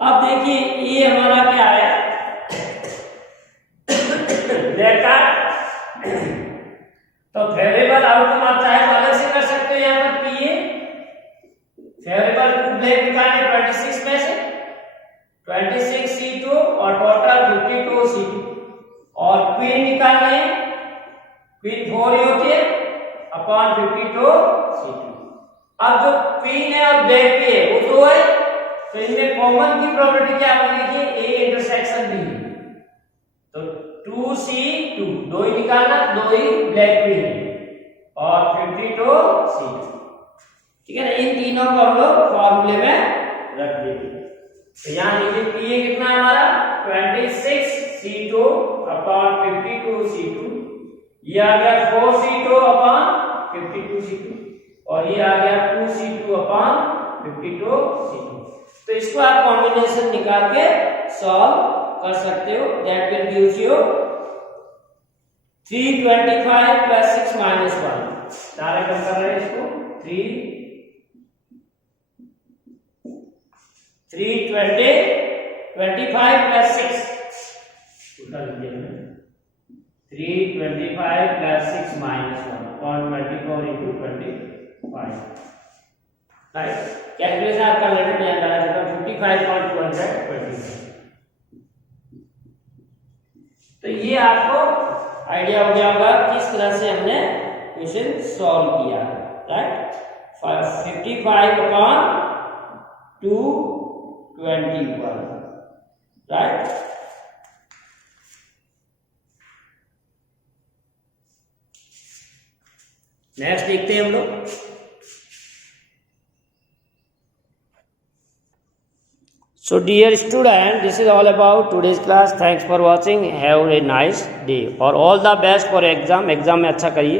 अब देखिए ये हमारा क्या है ब्लैक कार्ड। तो फेवरेबल आउटकम आप चाहे तो अलग से कर सकते हो, यहाँ पर P A favourable to black निकालने 26 में से 26 C2 और टोटल 52 C2 और क्वीन निकालने, क्वीन 4 ही होती है अपॉन 52 C2। अब जो क्वीन है और ब्लैक भी है वो 2 है, तो इनमें कॉमन की प्रॉपर्टी क्या बनेगी A इंटरसेक्शन B। तो 2C2 2 ही निकालना, 2 ही ब्लैक भी है और 52 C2, ठीक है ना। इन तीनों को हम लोग फॉर्मूले में रख देंगे। तो यहाँ लीजिए पी ए कितना है हमारा 26 C2 अपॉन 52 C2, ये आ गया 4 C2 अपॉन 52 C2 और ये आ गया 2 C2 अपॉन 52 C2। तो इसको आप कॉम्बिनेशन निकाल के सॉल्व कर सकते हो, that will give you 325 plus 6 minus 1। Direct हम कर रहे हैं इसको 325 plus 6 325 plus 6 minus 1 0.24 into 25, right. Calculation आपका लेटर में आता है 55.225। तो ये आपको आइडिया हो गया होगा किस तरह से हमने क्वेश्चन सॉल्व किया, राइट। 55/221, राइट। नेक्स्ट देखते हैं हम लोग। So dear student, this is all about today's class. Thanks for watching. Have a nice day और all the best for exam में अच्छा करिए।